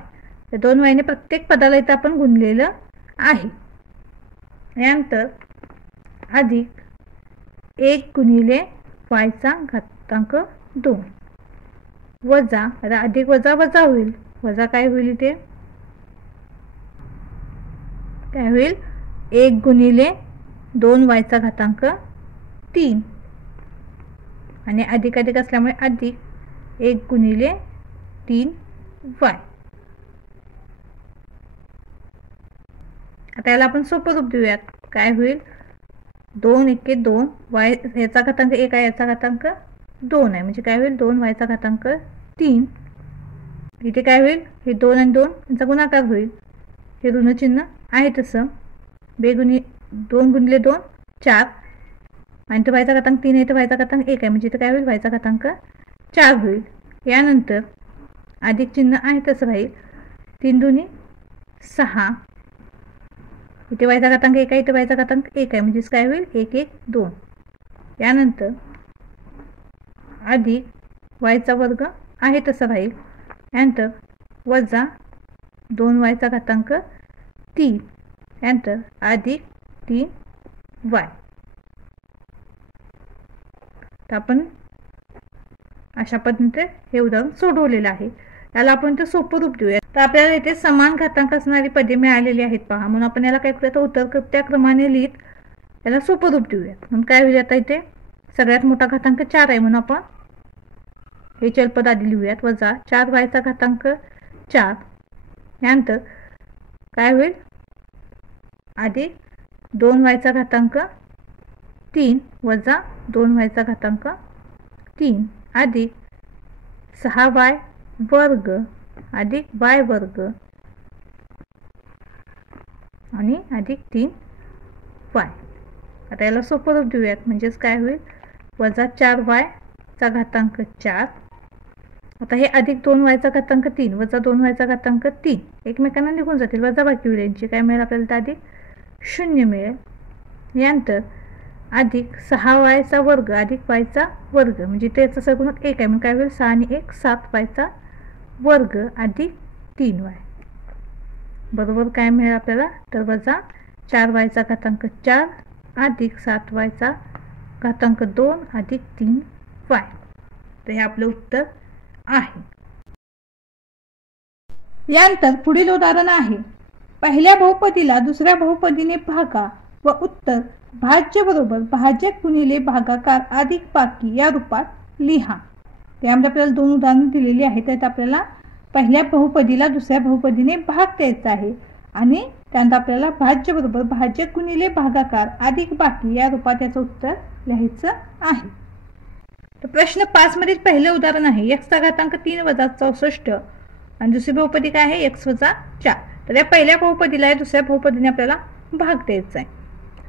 तर 2y ने प्रत्येक पदाला इथं आपण गुणलेलं आहे. यानंतर अधिक 1 गुणिले y⁻2 वजा, आता अधिक वजा वजा होईल, वजा काय होईल, इथे काय होईल, 1 गुणिले 2y⁻3 आणि अधिक अधिक असल्यामुळे अधिक 1 गुणिले 3y. आता याला आपण सोपं रूप देऊयात. काय होईल, 2 1 2 y याचा घातांक 1 आहे, याचा घातांक 2 आहे, म्हणजे काय होईल, 2y⁻3. इथे काय होईल, हे 2 आणि 2 यांचा गुणाकार होईल, हे ऋण चिन्ह आहे तसं, 2 गुणिले 2 4, आणि तो y⁻3 आहे, तर y⁻1 आहे, म्हणजे इथे काय होईल, y⁻4 होईल. यानंतर अधिक चिन्ह आहे तसं राहील, 3 दुनी 6, इथे वायचा घातांक 1 आहे, इथे वायचा घातांक 1 आहे, म्हणजेच काय होईल 1 1 2. यानंतर अधिक वायचा वर्ग आहे तसा राहील, यानंतर वजा 2 वायचा घातांक 3, यानंतर अधिक 3 वाय. तर आपण अशा पद्धतीने हे उदाहरण सोडवलेलं आहे. याला आपण ते सोपं रूप देऊया. तर आपल्याला इथे समान घातांक असणारी पदे मिळालेली आहेत पहा, म्हणून आपण याला काय करूया, उत्तर त्या क्रमाने लिहित याला सोपं रूप देऊया. म्हणून काय होईल, आता इथे सगळ्यात मोठा घातांक 4 आहे, म्हणून आपण हे चलपद आधी लिहूयात. वजा 4 वायचा घातांक 4, यानंतर काय होईल अधिक 2 वायचा घातांक 3 वजा 2 वायचा घातांक 3 अधिक 6y वर्ग अधिक y वर्ग आणि अधिक 3y. आता याला सोपं रूप देऊयात, म्हणजेच काय होईल वजा 4y चा घातांक 4. आता हे अधिक 2 वायचा घातांक 3 वजा 2 वायचा घातांक 3 एकमेकांना निघून जातील, वजा बाकी होईल. यांची काय मिळेल आपल्याला, तर अधिक 0 मिळेल. यानंतर अधिक 6y वर्ग अधिक y वर्ग, म्हणजे त्याचा सगुणक 1 आहे, म्हणून काय होईल 6 आणि 1 7y वर्ग अधिक 3y बरोबर काय मिळेल आपल्याला, तर वजा 4y घातांक 4 अधिक 7y घातांक 2 अधिक 3y. तर हे आपलं उत्तर आहे. यानंतर पुढील उदाहरण आहे, पहिल्या बहुपदीला दुसऱ्या बहुपदीने भागा व उत्तर भाज्य बरोबर भाजक गुणिले भागाकार अधिक बाकी या रूपात लिहा. त्यामध्ये आपल्याला 2 उदाहरणे दिलेली आहेत. त्यात आपल्याला पहिल्या बहुपदीला दुसऱ्या बहुपदीने भाग द्यायचा आहे आणि त्यानंतर आपल्याला भाज्य बरोबर भाजक गुणिले भागाकार अधिक बाकी या रूपात याचं उत्तर लिहायचं आहे. तर प्रश्न 5 मधील पहिलं उदाहरण आहे x चा घातांक 3 वजा 64 आणि दुसरी बहुपदी काय आहे x वजा 4. तर या पहिल्या बहुपदीला दुसऱ्या बहुपदीने आपल्याला भाग द्यायचा आहे.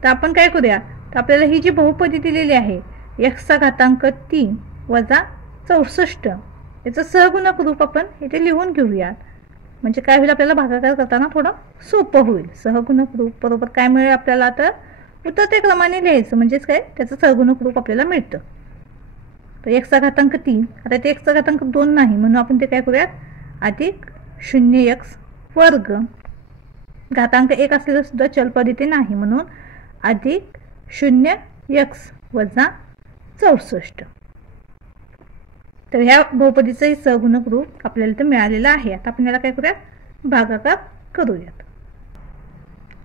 तर आपण काय करूया, तर आपल्याला ही जी बहुपदी दिलेली आहे x चा घातांक 3 वजा 64 याचं सहगुणक रूप आपण इथे लिहून घेऊया, म्हणजे काय होईल आपल्याला भागाकार करताना थोडं सोपं होईल. सहगुणक रूप बरोबर काय मिळेल आपल्याला, तर उत्तर त्या क्रमाने लिहायचं, म्हणजेच काय त्याचं सहगुणक रूप आपल्याला मिळतं. तर x चा घातांक 3, आता ते x चा घातांक 2 नाही, म्हणून आपण ते काय करूयात अधिक 0x वर्ग, घातांक 1 असलेलं सुद्धा चलपद इथे नाही, म्हणून अधिक 0x वजा 64. तर ह्या बहुपदीचं सहगुणक रूप आपल्याला इथे मिळालेलं आहे. आता आपण याला काय करूयात भागाकार करूयात.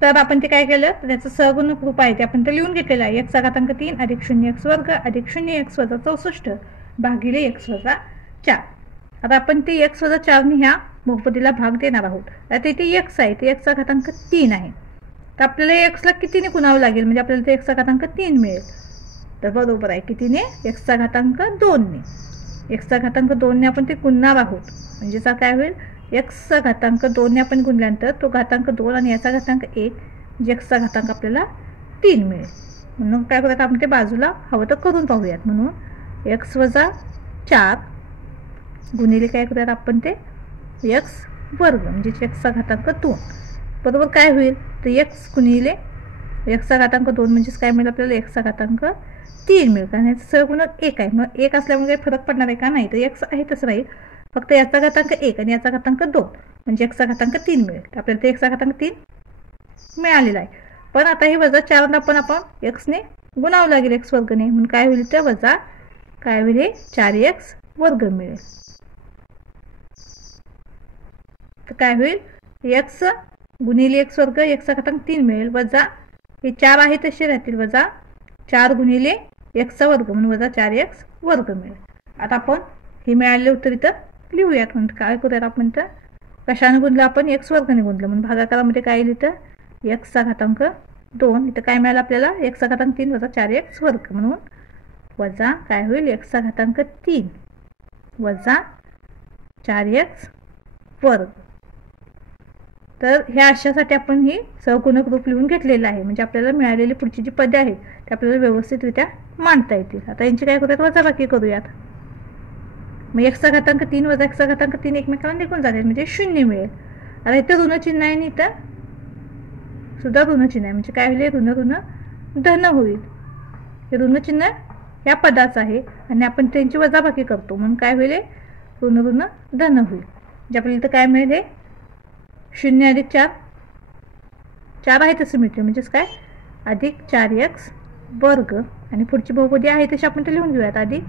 तर आपण ते काय केलं, तर त्याचं सहगुणक रूप आहे ते आपण ते लिहून घेतलेलं आहे. x चा घातांक 3 अधिक 0x वर्ग अधिक 0x वजा 64 भागिले x वजा 4. आता आपण ते x वजा 4 ने ह्या बहुपदीला भाग देणार आहोत. आता इथे x आहे, ते x चा घातांक 3 आहे. तर आपल्याला x ला कितीने गुणावं लागेल, म्हणजे आपल्याला ते x चा घातांक 3 मिळेल. तर बरोबर आहे, कितीने, x चा घातांक 2 ने. x चा घातांक 2 ने आपण ते गुणणार आहोत, म्हणजे काय होईल x चा घातांक 2 ने आपण गुणल्यानंतर तो घातांक 2 आणि याचा घातांक 1 म्हणजे x चा घातांक आपल्याला 3 मिळेल. म्हणून काय करूयात आपण ते बाजूला हवं तर करून पाहूयात. म्हणून x वजा 4 गुणिले काय करूयात आपण ते x वर्ग, म्हणजे x चा घातांक 2 बरोबर काय होईल, तर x गुणिले x चा घातांक 2 म्हणजेच काय मिळेल आपल्याला x चा घातांक 3 मिळेल, कारण याचं सहगुणक 1 आहे. मग 1 असल्यामुळे काही फरक पडणार आहे का, नाही. तर x आहे तसं राहील, फक्त याचा घातांक 1 आणि याचा घातांक 2 म्हणजे x चा घातांक 3 मिळेल. तर आपल्याला ते x चा घातांक 3 मिळालेला आहे. पण आता हे वजा 4 ला पण आपण x ने गुणावं लागेल x वर्गने, म्हणून काय होईल, तर वजा काय होईल हे 4x वर्ग मिळेल. तर काय होईल x गुणिले x वर्ग x चा घातांक 3 मिळेल, वजा हे 4 आहे तसे राहतील, वजा 4 गुणिले x चा वर्ग म्हणून वजा 4x वर्ग मिळेल. आता आपण हे मिळालेले उत्तर इथं लिहूयात. म्हणजे काय करूयात आपण, तर कशाने गुणलं आपण x वर्गने गुणलं, म्हणून भागाकारामध्ये काय येईल इथं x चा घातांक 2, इथं काय मिळालं आपल्याला x चा घातांक 3 वजा 4x वर्ग, म्हणून वजा काय होईल x चा घातांक 3 वजा 4x वर्ग. तर ह्या अशासाठी आपण ही सहगुणक रूप लिहून घेतलेलं आहे, म्हणजे आपल्याला मिळालेली पुढची जी पदे आहेत ते आपल्याला व्यवस्थितरित्या मांडता येतील. आता यांची काय करूयात वजाबाकी करूयात. मग x चा घातांक 3 वजा x चा घातांक 3 एकमेकांना निघून जातील, म्हणजे 0 मिळेल. आता इथं ऋण चिन्ह आहे आणि इथं सुद्धा ऋण चिन्ह आहे, म्हणजे काय होईल, ऋण ऋण धन होईल. हे ऋण चिन्ह या पदाचं आहे आणि आपण त्यांची वजाबाकी करतो म्हणून काय होईल, ऋण ऋण धन होईल. म्हणजे आपल्याला इथं काय मिळेल, 0 अधिक 4 4 आहे तसं मिळते, म्हणजेच काय अधिक 4x वर्ग आणि पुढची बहुपदी आहे तशी आपण ते लिहून घेऊयात, अधिक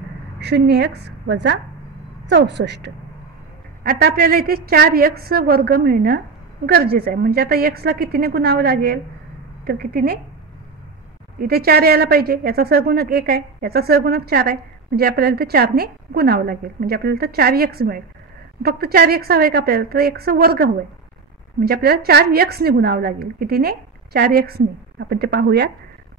0x वजा 64. आता आपल्याला इथे 4x वर्ग मिळणं गरजेचं आहे. म्हणजे आता x ला कितीने गुणावं लागेल, तर कितीने, इथे 4 यायला पाहिजे, याचा सहगुणक 1 आहे, याचा सहगुणक 4 आहे, म्हणजे आपल्याला ते 4ने गुणावं लागेल. म्हणजे आपल्याला तर 4x मिळेल. फक्त 4x हवं आहे का आपल्याला, तर x वर्ग हवं आहे, म्हणजे आपल्याला 4x ने गुणावं लागेल. कितीने, 4x ने. आपण ते पाहूया.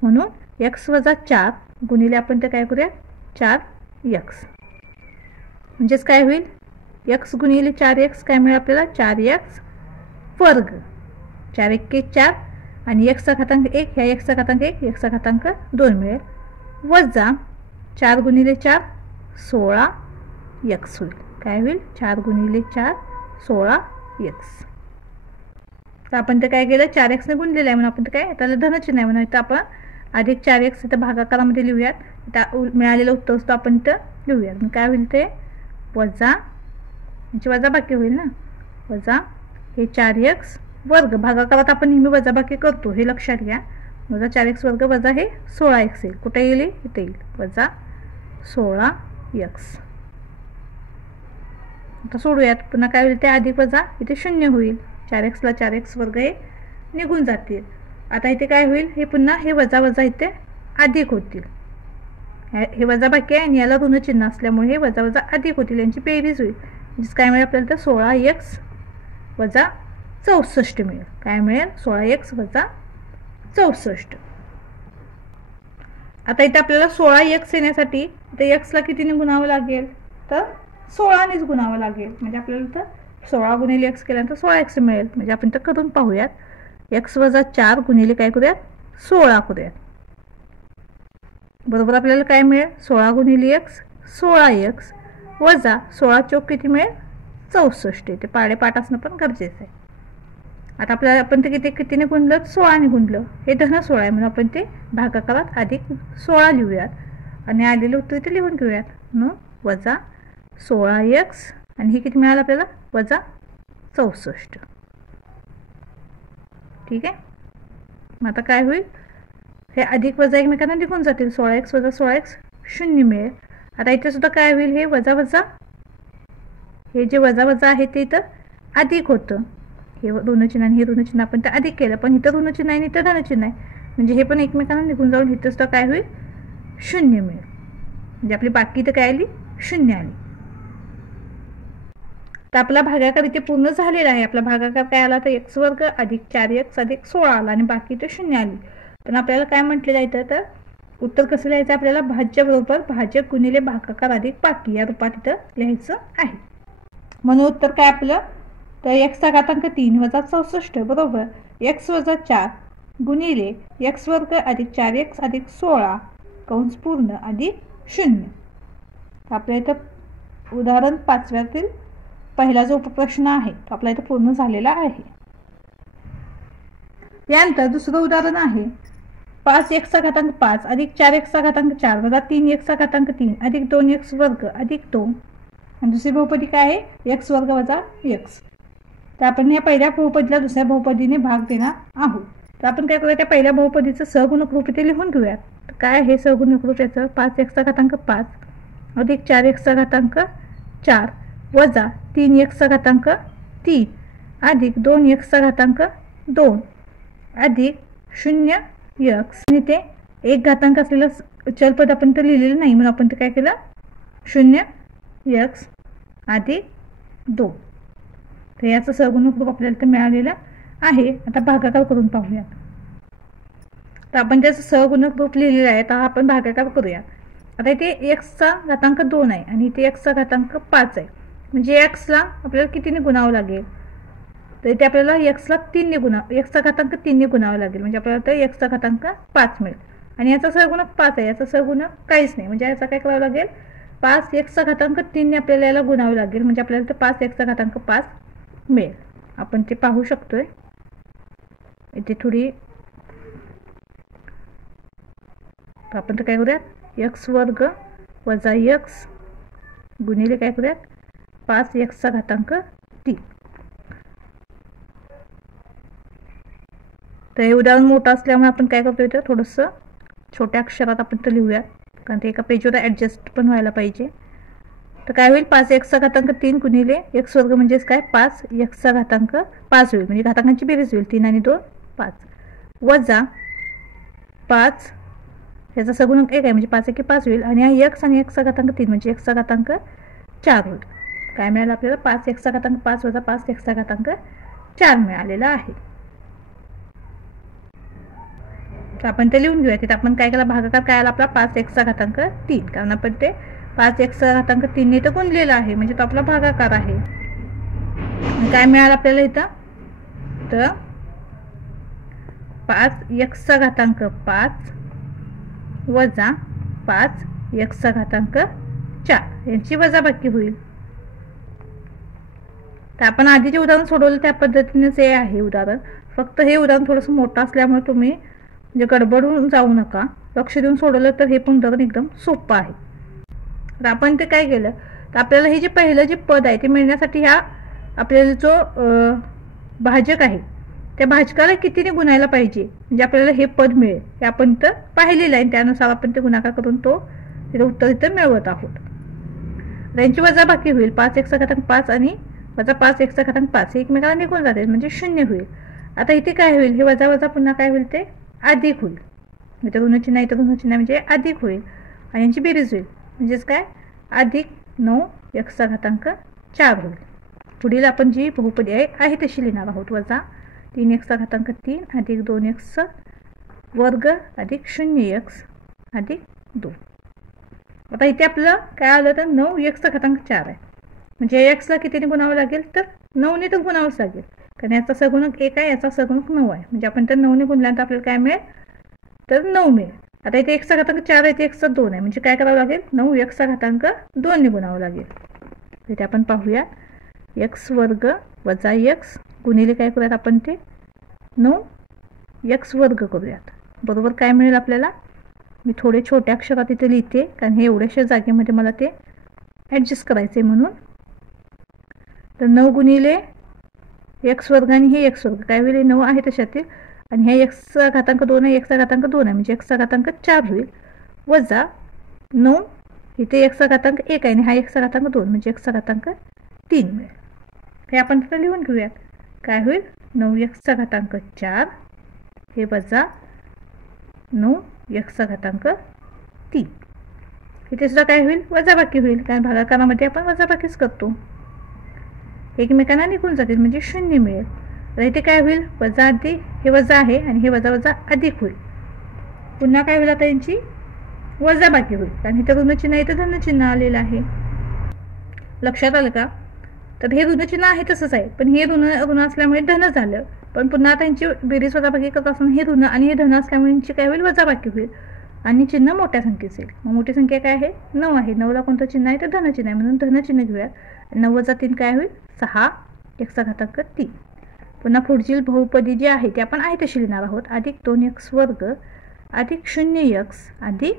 म्हणून x वजा 4 गुणिले आपण ते काय करूया, 4x, म्हणजेच काय होईल, x गुणिले 4x काय मिळेल आपल्याला, 4x वर्ग. 4 1 4 आणि x चा घातांक 1, ह्या x चा घातांक 1, x चा घातांक 2 मिळेल, वजा 4 गुणिले 4 16x होईल. काय होईल, 4 गुणिले 4 16x. तर आपण ते काय केलं, 4x ने गुणलेलं आहे म्हणून आपण ते काय, त्याला धनचिन्ह आहे म्हणून इथं आपण अधिक 4x इथं भागाकारामध्ये लिहूयात. इथं मिळालेलं उत्तर सुद्धा आपण इथं लिहूयात. मग काय होईल, ते वजा, म्हणजे वजाबाकी होईल ना, वजा हे 4x वर्ग, भागाकारात आपण नेहमी वजाबाकी करतो हे लक्षात घ्या. वजा 4x वर्ग वजा हे 16x येईल. कुठे येईल, इथे येईल, वजा 16x. आता सोडूयात. पुन्हा काय होईल, ते अधिक वजा इथे 0 होईल. 4x ला 4x वर्ग हे निघून जातील. आता इथे काय होईल, हे पुन्हा हे वजा वजा इथे अधिक होतील. हे वजा बाकी आहे आणि याला ऋण चिन्ह असल्यामुळे हे वजा वजा अधिक होतील, यांची बेरीज होईल. म्हणजे काय मिळेल आपल्याला, तर 16x वजा 64 मिळेल. काय मिळेल, 16x वजा 64. आता इथे आपल्याला 16x येण्यासाठी इथे x ला कितीने गुणावं लागेल, तर 16 नेच गुणावं लागेल. म्हणजे आपल्याला तर 16 गुणिले x केल्यानंतर 16x मिळेल. म्हणजे आपण तर करून पाहूयात. x वजा 4 गुणिले काय करूयात, 16 करूयात. बरोबर आपल्याला काय मिळेल, 16 गुणिले x 16x वजा 16 चौक किती मिळेल, 64. ते पाडेपाठ असणं पण गरजेचं आहे. आता आपल्याला आपण ते कितीने गुणलं, 16 ने गुणलं, हे धन 16 आहे म्हणून आपण ते भागाकारात अधिक 16 लिहूयात आणि आलेलं उत्तर इथे लिहून घेऊयात. म्हणून वजा 16x आणि हे किती मिळालं आपल्याला, वजा 64. ठीक आहे. मग आता काय होईल, हे अधिक वजा एकमेकांना निघून जातील. 16x वजा 16x 0 मिळेल. आता इथे सुद्धा काय होईल, हे वजा वजा, हे जे वजा वजा आहे ते इथं अधिक होतं. हे ऋणचिन्ह आणि हे ऋणचिन्ह आपण तर अधिक केलं, पण इथं ऋणचिन्ह आहे आणि इथं धनचिन्ह आहे, म्हणजे हे पण एकमेकांना निघून जाऊन इथं सुद्धा काय होईल, 0 मिळेल. म्हणजे आपली बाकी इथं काय आली, 0 आली. तर आपला भागाकार इथे पूर्ण झालेला आहे. आपला भागाकार काय आला, तर x वर्ग अधिक 4x अधिक 16 आला आणि बाकी इथे 0 आली. पण आपल्याला काय म्हटलेलं आहे, तर उत्तर कसं लिहायचं, आपल्याला भाज्य बरोबर भाजक गुणिले भागाकार अधिक बाकी या रूपात इथं लिहायचं आहे. म्हणून उत्तर काय आपलं, तर x चा घातांक 3 वजा 64 बरोबर x वजा 4 गुणिले x वर्ग अधिक 4x अधिक 16 कंस पूर्ण अधिक 0. आपल्या इथं उदाहरण 5व्यातील पहिला जो उपप्रश्न आहे तो आपला इथं पूर्ण झालेला आहे. यानंतर दुसरं उदाहरण आहे 5x चा घातांक 5 अधिक 4x चा घातांक 4 वजा 3x चा घातांक 3 अधिक 2x वर्ग अधिक 2 आणि दुसरी बहुपदी काय आहे, x वर्ग वजा x. तर आपण या पहिल्या बहुपदीला दुसऱ्या बहुपदीने भाग देणार आहोत. तर आपण काय करूया, त्या पहिल्या बहुपदीचं सहगुणक रूप इथे लिहून घेऊयात. तर काय हे सहगुणक रूप याचं, 5x चा घातांक 5 अधिक 4x चा घातांक 4 वजा 3x चा घातांक 3 अधिक 2x चा घातांक 2 अधिक 0x. आणि ते एक घातांक असलेलं चलपद आपण तर लिहिलेलं नाही म्हणून आपण ते काय केलं, 0x अधिक 2. तर याचं सहगुणक रूप आपल्याला तर मिळालेलं आहे. आता भागाकार करून पाहूया. तर आपण त्याचं सहगुणक रूप लिहिलेलं आहे, तर आपण भागाकार करूया. आता इथे x चा घातांक 2 आहे आणि इथे x चा घातांक 5 आहे, म्हणजे x ला आपल्याला कितीने गुणावं लागेल, तर इथे आपल्याला x ला 3 ने x चा घातांक 3 ने गुणावं लागेल. म्हणजे आपल्याला तर x चा घातांक 5 मिळेल आणि याचा सहगुणक 5 आहे, याचा सहगुणक काहीच नाही. म्हणजे याचा काय करावं लागेल, 5x चा घातांक 3 ने आपल्याला याला गुणावं लागेल. म्हणजे आपल्याला तर 5x चा घातांक 5 मिळेल. आपण ते पाहू शकतोय. इथे थोडी आपण तर काय करूयात एक्स वर्ग वजा एक्स गुणिले काय करूयात 5x⁻3. तर हे उदाहरण मोठं असल्यामुळे आपण काय करतोय तर थोडंसं छोट्या अक्षरात आपण ते लिहूयात, कारण ते एका पेजवर ॲडजस्ट पण व्हायला पाहिजे. तर काय होईल 5x⁻3 गुणिले x वर्ग म्हणजेच काय 5x⁻5 होईल, म्हणजे घातांकांची बेरीज होईल 3 आणि 2 5 वजा 5 याचा सगुणक 1 आहे म्हणजे 5 एके 5 होईल, आणि हा x आणि x⁻3 म्हणजे x⁻4 होईल. काय मिळालं आपल्याला 5x⁻5 वजा 5x⁻4 मिळालेला आहे. तर आपण ते लिहून घेऊया. तिथे आपण काय केला भागाकार काय आला आपला 5x⁻3, कारण आपण ते 5x⁻3 ने तर गुणलेलं आहे म्हणजे तो आपला भागाकार आहे. काय मिळालं आपल्याला इथं तर 5x⁻5 वजा 5x⁻4 यांची वजाबाकी होईल. तर आपण आधी जे उदाहरण सोडवलं त्या पद्धतीनेच हे आहे उदाहरण, फक्त हे उदाहरण थोडंसं मोठं असल्यामुळे तुम्ही म्हणजे गडबडून जाऊ नका, लक्ष देऊन सोडवलं तर हे पण उदाहरण एकदम सोपं आहे. तर आपण ते काय केलं तर आपल्याला हे जे पहिलं जे पद आहे ते मिळण्यासाठी ह्या आपल्याला जो भाजक आहे त्या भाजकाला कितीने गुणायला पाहिजे म्हणजे आपल्याला हे पद मिळेल हे आपण तर पाहिलेलं आहे, त्यानुसार आपण ते गुणाकार करून तो तिथं उत्तर इथं मिळवत आहोत. त्यांची वजाबाकी होईल 5x⁻5 आणि वजा 5x⁻5 हे एकमेकाला निघून जाते म्हणजे 0 होईल. आता इथे काय होईल हे वजा वजा पुन्हा काय होईल ते अधिक होईल, इथं ऋणचिन्ह इथं ऋणचिन्ह म्हणजे अधिक होईल आणि यांची बेरीज होईल म्हणजेच काय अधिक 9x⁻4 होईल. पुढील आपण जी बहुपदी आहे तशी लिहिणार आहोत. वजा 3x⁻3 अधिक 2x वर्ग अधिक 0x अधिक 2. आता इथे आपलं काय आलं तर 9x⁻4 आहे म्हणजे एक्सला कितीने गुणावं लागेल तर 9 ने तर गुणावंच लागेल, कारण याचा सगुणक 1 आहे याचा सगुणक 9 आहे म्हणजे आपण तर 9 ने गुणल्यानंतर आपल्याला काय मिळेल तर 9 मिळेल. आता इथे x⁻4 आहे ते x2 आहे म्हणजे काय करावं लागेल 9x⁻2 ने गुणावं लागेल. इथे आपण पाहूया x वर्ग वजा x गुणिले काय करूयात आपण ते 9x वर्ग करूयात. बरोबर काय मिळेल आपल्याला, मी थोडे छोट्या अक्षरात इथे लिहिते कारण हे एवढ्याशा जागेमध्ये मला ते ॲडजस्ट करायचे म्हणून. तर 9 गुणिले x वर्ग आणि हे x वर्ग काय होईल 9 आहे तशातील आणि हे x⁻2 आहे x⁻2 आहे म्हणजे x⁻4 होईल वजा 9 इथे x⁻1 आहे आणि हा x⁻2 म्हणजे x⁻3 मिळेल. हे आपण तिथं लिहून घेऊयात. काय होईल 9x⁻4 हे वजा 9x⁻3. इथे सुद्धा काय होईल वजाबाकी होईल कारण भागाकारामध्ये आपण वजाबाकीच करतो, एकमेकांना निघून जातील म्हणजे 0 मिळेल. तर इथे काय होईल वजा अधिक हे वजा आहे आणि हे वजा वजा अधिक होईल. पुन्हा काय होईल आता यांची वजाबाकी होईल कारण इथं ऋणचिन्ह इथं धनचिन्ह आलेलं आहे. लक्षात आलं का. तर हे ऋणचिन्ह आहे तसंच आहे पण हे ऋण असल्यामुळे धन झालं, पण पुन्हा आता यांची बेरीज वजाबाकी करत असताना हे ऋण आणि हे धन असल्यामुळे यांची काय होईल वजाबाकी होईल आणि चिन्ह मोठ्या संख्येचे येईल. मग मोठी संख्या काय आहे 9 आहे, 9ला कोणतं चिन्ह आहे तर धनचिन्ह आहे म्हणून धनचिन्ह घेऊया. 9 वजा 3 काय होईल 6x⁻3. पुन्हा पुढची बहुपदी जी आहे ती आपण आहे तशी लिहिणार आहोत. अधिक 2x वर्ग अधिक 0x अधिक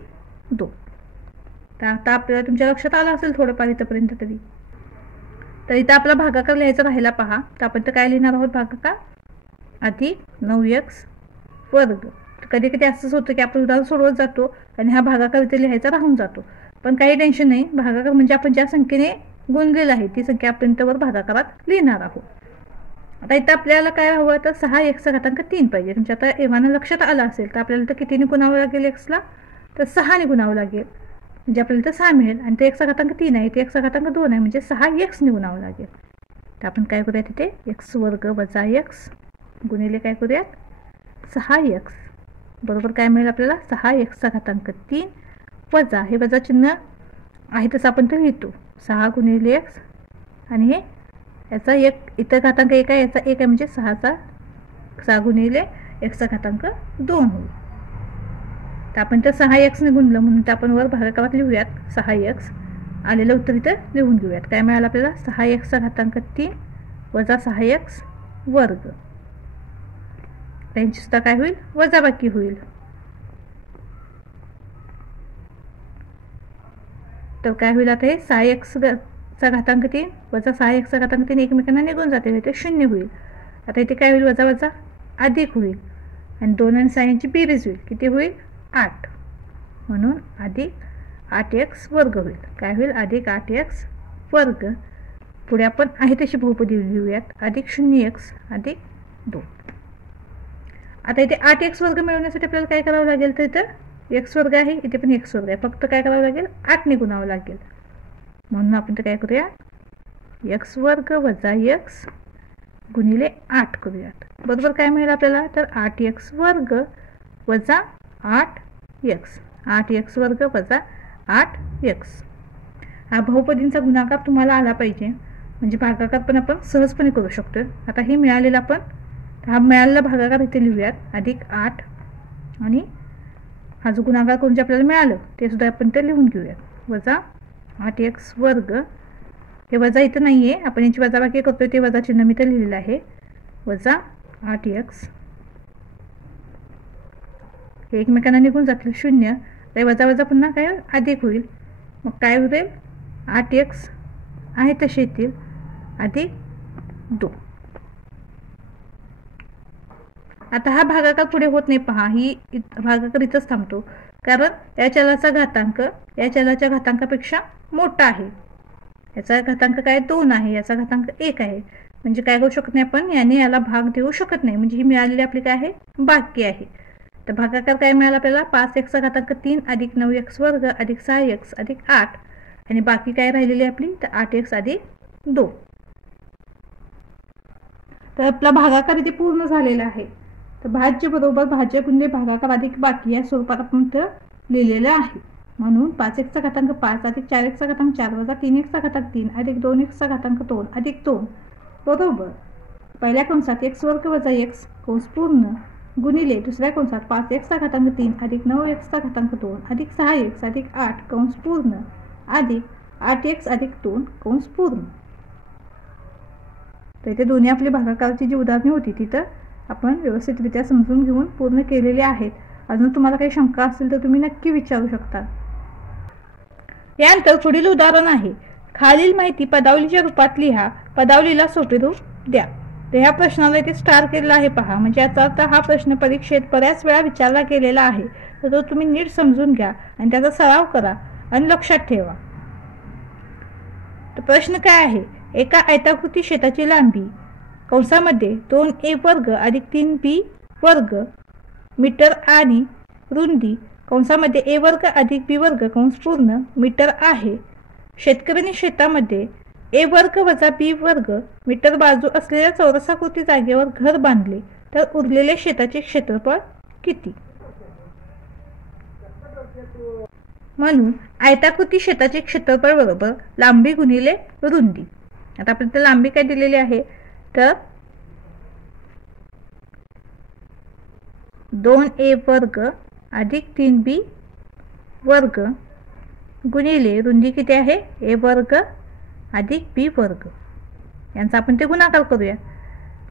2. तर आता आपल्याला तुमच्या लक्षात आलं असेल थोडंफार इथंपर्यंत तरी. तर इथं आपला भागाकार लिहायचा राहिला पहा. तर आपण तर काय लिहिणार आहोत भागाकार अधिक 9x वर्ग. कधी कधी असंच होतं की आपण उदाहरण सोडवत जातो आणि हा भागाकार इथे लिहायचा राहून जातो, पण काही टेन्शन नाही. भागाकार म्हणजे आपण ज्या संख्येने गुणलेलं आहे ती संख्या आपण त्यावर भागाकारात लिहिणार आहोत. आता इथं आपल्याला काय हवं तर 6x⁻3 पाहिजे. तुमच्या आता एव्हाना लक्षात आलं असेल तर आपल्याला तर कितीने गुणावं लागेल एक्सला तर 6 ने गुणावं लागेल म्हणजे आपल्याला तर 6 मिळेल आणि ते x⁻3 आहे ते x⁻2 आहे म्हणजे 6x ने गुणावं लागेल. तर आपण काय करूयात इथे x वर्ग वजा x गुणिले काय करूयात 6x बरोबर काय मिळेल आपल्याला 6x⁻3 वजा हे वजा चिन्ह आहे तसं आपण ते लिहितो 6 गुणिले x आणि हे याचा 1 इथं घातांक 1 आहे याचा 1 आहे म्हणजे 6 गुणिले x⁻2 होईल. तर आपण तर 6x ने गुणलं म्हणून तर आपण वर भागाकारात लिहूयात 6x आलेलं उत्तर इथं लिहून घेऊयात. काय मिळालं आपल्याला 6x⁻3 वजा 6x वर्ग. त्यांची सुद्धा काय होईल, वजाबाकी होईल. तर काय होईल आता हे 6x चा घातांक 3 वजा 6x चा घातांक 3 एकमेकांना निघून जाते, ते 0 होईल. आता इथे काय होईल, वजा वजा अधिक होईल आणि 2 आणि 6 यांची बेरीज होईल. किती होईल, 8. म्हणून अधिक 8x वर्ग होईल. काय होईल, अधिक 8x वर्ग. पुढे आपण आहे तशी बहुपदी लिहूयात. अधिक 0x अधिक 2. आता इथे 8x वर्ग मिळवण्यासाठी आपल्याला काय करावं लागेल, तर इथं x वर्ग आहे, इथे पण x वर्ग आहे. फक्त काय करावं लागेल, 8 ने गुणावं लागेल. म्हणून आपण ते काय करूया, x वर्ग वजा x गुणिले 8 करूयात. बरोबर काय मिळेल आपल्याला, तर 8x वर्ग वजा 8x. 8x वर्ग वजा 8x. हा बहुपदींचा गुणाकार तुम्हाला आला पाहिजे, म्हणजे भागाकार पण आपण सहजपणे करू शकतो. आता हे मिळालेला आपण, हा मिळालेला भागाकार इथे लिहूयात. अधिक 8 आणि हा जो गुणाकार करून जे आपल्याला मिळालं ते सुद्धा आपण ते लिहून घेऊयात. वजा 8x वर्ग. हे वजा इथं नाही आहे, आपण याची वजाबाकी करतोय, ते वजा चिन्ह मी इथं लिहिलेलं आहे. वजा 8x. हे एकमेकांना निघून जातील 0. ते वजा वजा पुन्हा काय अधिक होईल. मग काय होईल, 8x आहे तसे येतील अधिक 2. आता हा भागाकार पुढे होत नाही, पहा ही भागाकार इथंच थांबतो, कारण या चलाचा घातांक या चलाच्या घातांकापेक्षा मोठा आहे. याचा घातांक काय 2 आहे, याचा घातांक 1 आहे. म्हणजे काय करू शकत नाही आपण, याने याला भाग देऊ शकत नाही. म्हणजे ही मिळालेली आपली काय आहे, बाकी आहे. तर भागाकार काय मिळाला आपल्याला, 5x चा घातांक 3 अधिक 9x वर्ग अधिक 6x अधिक 8 आणि बाकी काय राहिलेली आपली, तर 8x अधिक 2. तर आपला भागाकार इथे पूर्ण झालेला आहे. तर भाज्य बरोबर भाज्य गुणिले भागाकार अधिक बाकी या स्वरूपात आपण इथं लिहिलेलं आहे. म्हणून 5x चा घातांक 5 अधिक 4x चा घातांक 4 वजा 3x चा घातांक 3 अधिक 2x चा घातांक 2 अधिक 2 बरोबर पहिल्या कंसात x वर्ग वजा x कंस पूर्ण गुणिले दुसऱ्या कंसात 5x चा घातांक 3 अधिक 9x चा घातांक 2 अधिक 6x अधिक 8 कंस पूर्ण अधिक 8x अधिक 2 कंस पूर्ण. तर इथे दोन्ही आपली भागाकाराची जी उदाहरणे होती तिथं आपण व्यवस्थितरित्या समजून घेऊन पूर्ण केलेले आहेत. अजून तुम्हाला काही शंका असेल तर तुम्ही नक्की विचारू शकता. यानंतर पुढील उदाहरण आहे. खालील माहिती पदावलीच्या रूपात लिहा, पदावलीला सोपे रूप द्या. तर ह्या प्रश्नाला इथे स्टार केलेला आहे पहा. म्हणजे याचा अर्थ हा प्रश्न परीक्षेत बऱ्याच वेळा विचारला गेलेला आहे. तर तो तुम्ही नीट समजून घ्या आणि त्याचा सराव करा आणि लक्षात ठेवा. तर प्रश्न काय आहे, एका आयताकृती शेताची लांबी कंसामध्ये 2a वर्ग अधिक 3b वर्ग मीटर आणि रुंदी कंसामध्ये a वर्ग अधिक b वर्ग कंस पूर्ण मीटर आहे. शेतकऱ्यांनी शेतामध्ये a वर्ग वजा b वर्ग मीटर बाजू असलेल्या चौरसाकृती जागेवर घर बांधले तर उरलेले शेताचे क्षेत्रफळ किती. म्हणून आयताकृती शेताचे क्षेत्रफळ बरोबर लांबी गुणिले रुंदी. आता आपल्याला लांबी काय दिलेली आहे, तर 2a वर्ग अधिक 3b वर्ग गुणिले रुंदी किती आहे, a वर्ग अधिक b वर्ग. यांचा आपण ते गुणाकार करूया.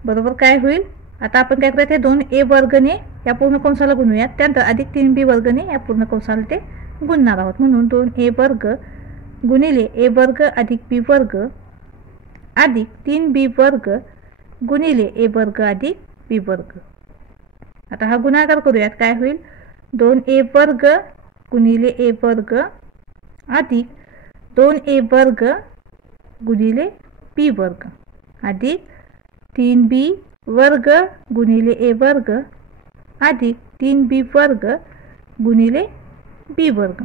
बरोबर काय होईल, आता आपण काय करूया, ते 2a वर्गने या पूर्ण कंसाला गुणूयात, त्यानंतर अधिक 3b वर्गने या पूर्ण कंसाला ते गुणणार आहोत. म्हणून 2a वर्ग गुणिले a वर्ग अधिक b वर्ग अधिक 3b वर्ग गुणिले a वर्ग अधिक b वर्ग. आता हा गुणाकार करूयात. काय होईल, 2a वर्ग गुणिले a वर्ग अधिक 2a वर्ग गुणिले b वर्ग अधिक 3b वर्ग गुणिले a वर्ग अधिक 3b वर्ग गुणिले b वर्ग.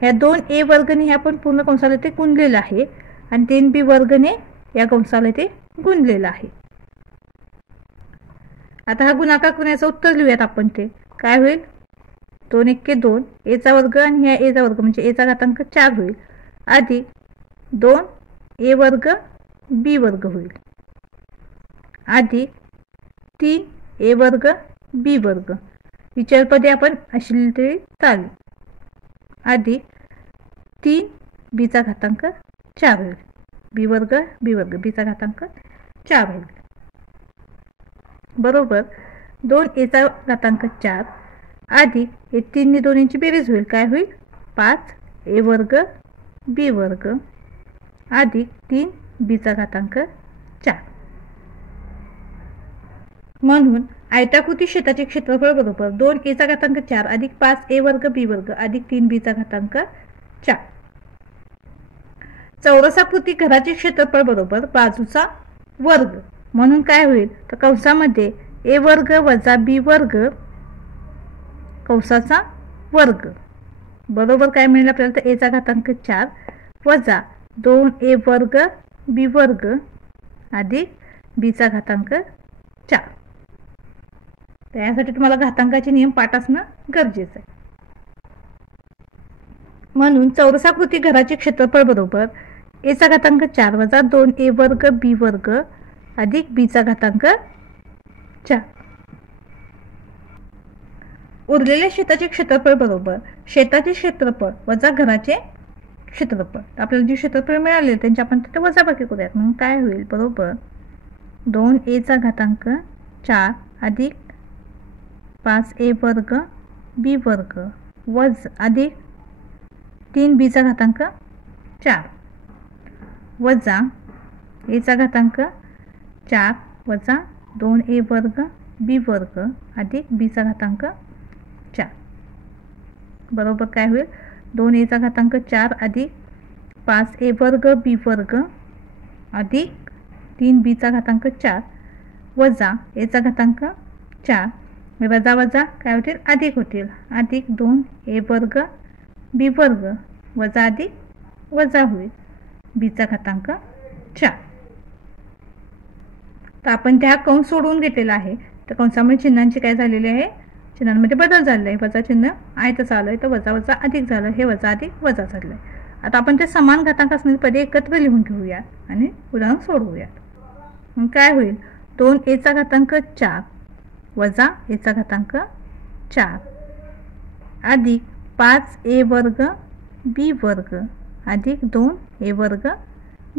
ह्या 2a वर्गने हे आपण पूर्ण कंसाला ते गुणलेलं आहे आणि 3b वर्गने या कंसाला ते गुणलेलं आहे. आता हा गुणाकार करण्याचं उत्तर लिहूयात आपण. ते काय होईल, 2 1 2 a चा वर्ग आणि ह्या a चा वर्ग म्हणजे a चा घातांक 4 होईल अधिक 2a वर्ग b वर्ग होईल अधिक 3a वर्ग b वर्ग. विचारपदे आपण अशी लिहिली तरी चालेल अधिक 3b चा घातांक 4 होईल b वर्ग b वर्ग b चा घातांक 4 होईल. बरोबर 2a चा घातांक 4 अधिक हे 3 ने 2 ची बेरीज होईल, काय होईल 5a वर्ग b वर्ग अधिक 3b चा घातांक 4. म्हणून आयताकृती क्षेत्राचे क्षेत्रफळ बरोबर 2a चा घातांक 4 अधिक 5a वर्ग b वर्ग अधिक 3b चा घातांक 4. चौरसाकृती घराचे क्षेत्रफळ बरोबर बाजूचा वर्ग, म्हणून काय होईल तर कंसामध्ये a वर्ग वजा b वर्ग कंसाचा वर्ग बरोबर काय मिळेल आपल्याला तर a चा घातांक 4 वजा 2a वर्ग b वर्ग अधिक b चा घातांक 4. तर यासाठी तुम्हाला घातांकाचे नियम पाठ असणं गरजेचं आहे. म्हणून चौरसाकृती घराचे क्षेत्रफळ बरोबर a चा घातांक 4 वजा 2a वर्ग b वर्ग अधिक b चा घातांक 4. उरलेल्या शेताचे क्षेत्रफळ बरोबर शेताचे क्षेत्रफळ वजा घराचे क्षेत्रफळ. आपल्याला जे क्षेत्रफळ मिळाले त्यांची आपण तिथे वजाबाकी करूयात. म्हणून काय होईल बरोबर 2a चा घातांक 4 अधिक 5a वर्ग b वर्ग अधिक 3b चा घातांक 4 वजा a चा घातांक 4 वजा 2a वर्ग b वर्ग अधिक b चा घातांक 4 बरोबर काय होईल 2a चा घातांक 4 अधिक 5a वर्ग b वर्ग अधिक 3b चा घातांक 4 वजा a चा घातांक 4 वजा वजा काय होतील अधिक होतील अधिक 2a वर्ग b वर्ग वजा अधिक वजा होईल b चा घातांक 4. तर आपण त्या कंस सोडवून घेतलेला आहे. तर कंसामुळे चिन्हांचे काय झालेले आहे चिन्हांमध्ये बदल झालेला आहे. वजा चिन्ह आहे तसं आलं आहे तर वजा वजा अधिक झालं, हे वजा अधिक वजा झालं आहे. आता आपण ते समान घातांक असणारे पदे एकत्र लिहून घेऊयात आणि उदाहरण सोडवूयात. मग काय होईल 2a चा घातांक 4 वजा a चा घातांक 4 अधिक 5a वर्ग b वर्ग अधिक 2a वर्ग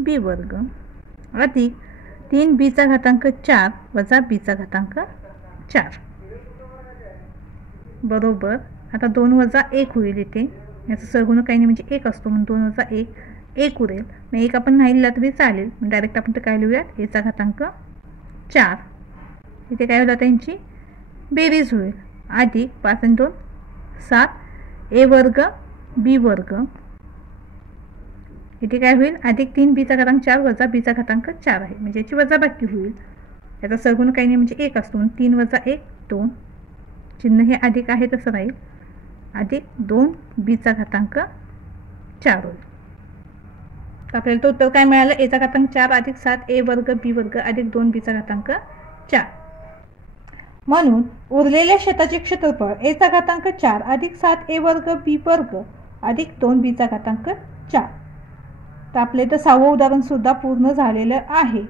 b वर्ग अधिक 3b चा घातांक 4 वजा b चा घातांक 4 बरोबर. आता 2 वजा 1 होईल. इथे याचं सहगुणक काही नाही म्हणजे 1 असतो म्हणून 2 वजा 1 उरेल. मग 1 आपण नाही लिहिला तरी चालेल. डायरेक्ट आपण ते काय लिहूयात a चा घातांक 4 इथे काय होईल त्यांची बेरीज होईल अधिक 5 आणि 2 7 a वर्ग b वर्ग इथे काय होईल अधिक 3b चा घातांक 4 वजा b चा घातांक 4 आहे म्हणजे याची वजाबाकी होईल. याचा सहगुणक काही नाही म्हणजे 1 असतो म्हणून 3 वजा 1 2 चिन्ह हे अधिक आहे तसं राहील अधिक 2b चा घातांक 4 होईल. तर आपल्याला तो उत्तर काय मिळालं a चा घातांक 4 अधिक 7a वर्ग b वर्ग अधिक 2b चा घातांक 4. म्हणून उरलेल्या शेताचे क्षेत्रफळ a चा घातांक 4 अधिक 7a वर्ग b वर्ग अधिक 2b चा घातांक 4. तर आपले तर 6वं उदाहरण सुद्धा पूर्ण झालेलं आहे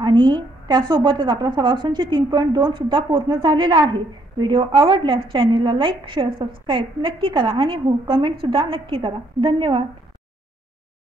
आणि त्यासोबतच आपला सराव संच 3.2 सुद्धा पूर्ण झालेला आहे. व्हिडिओ आवडल्यास चॅनेलला लाईक शेअर सबस्क्राईब नक्की करा आणि हो कमेंट सुद्धा नक्की करा. धन्यवाद.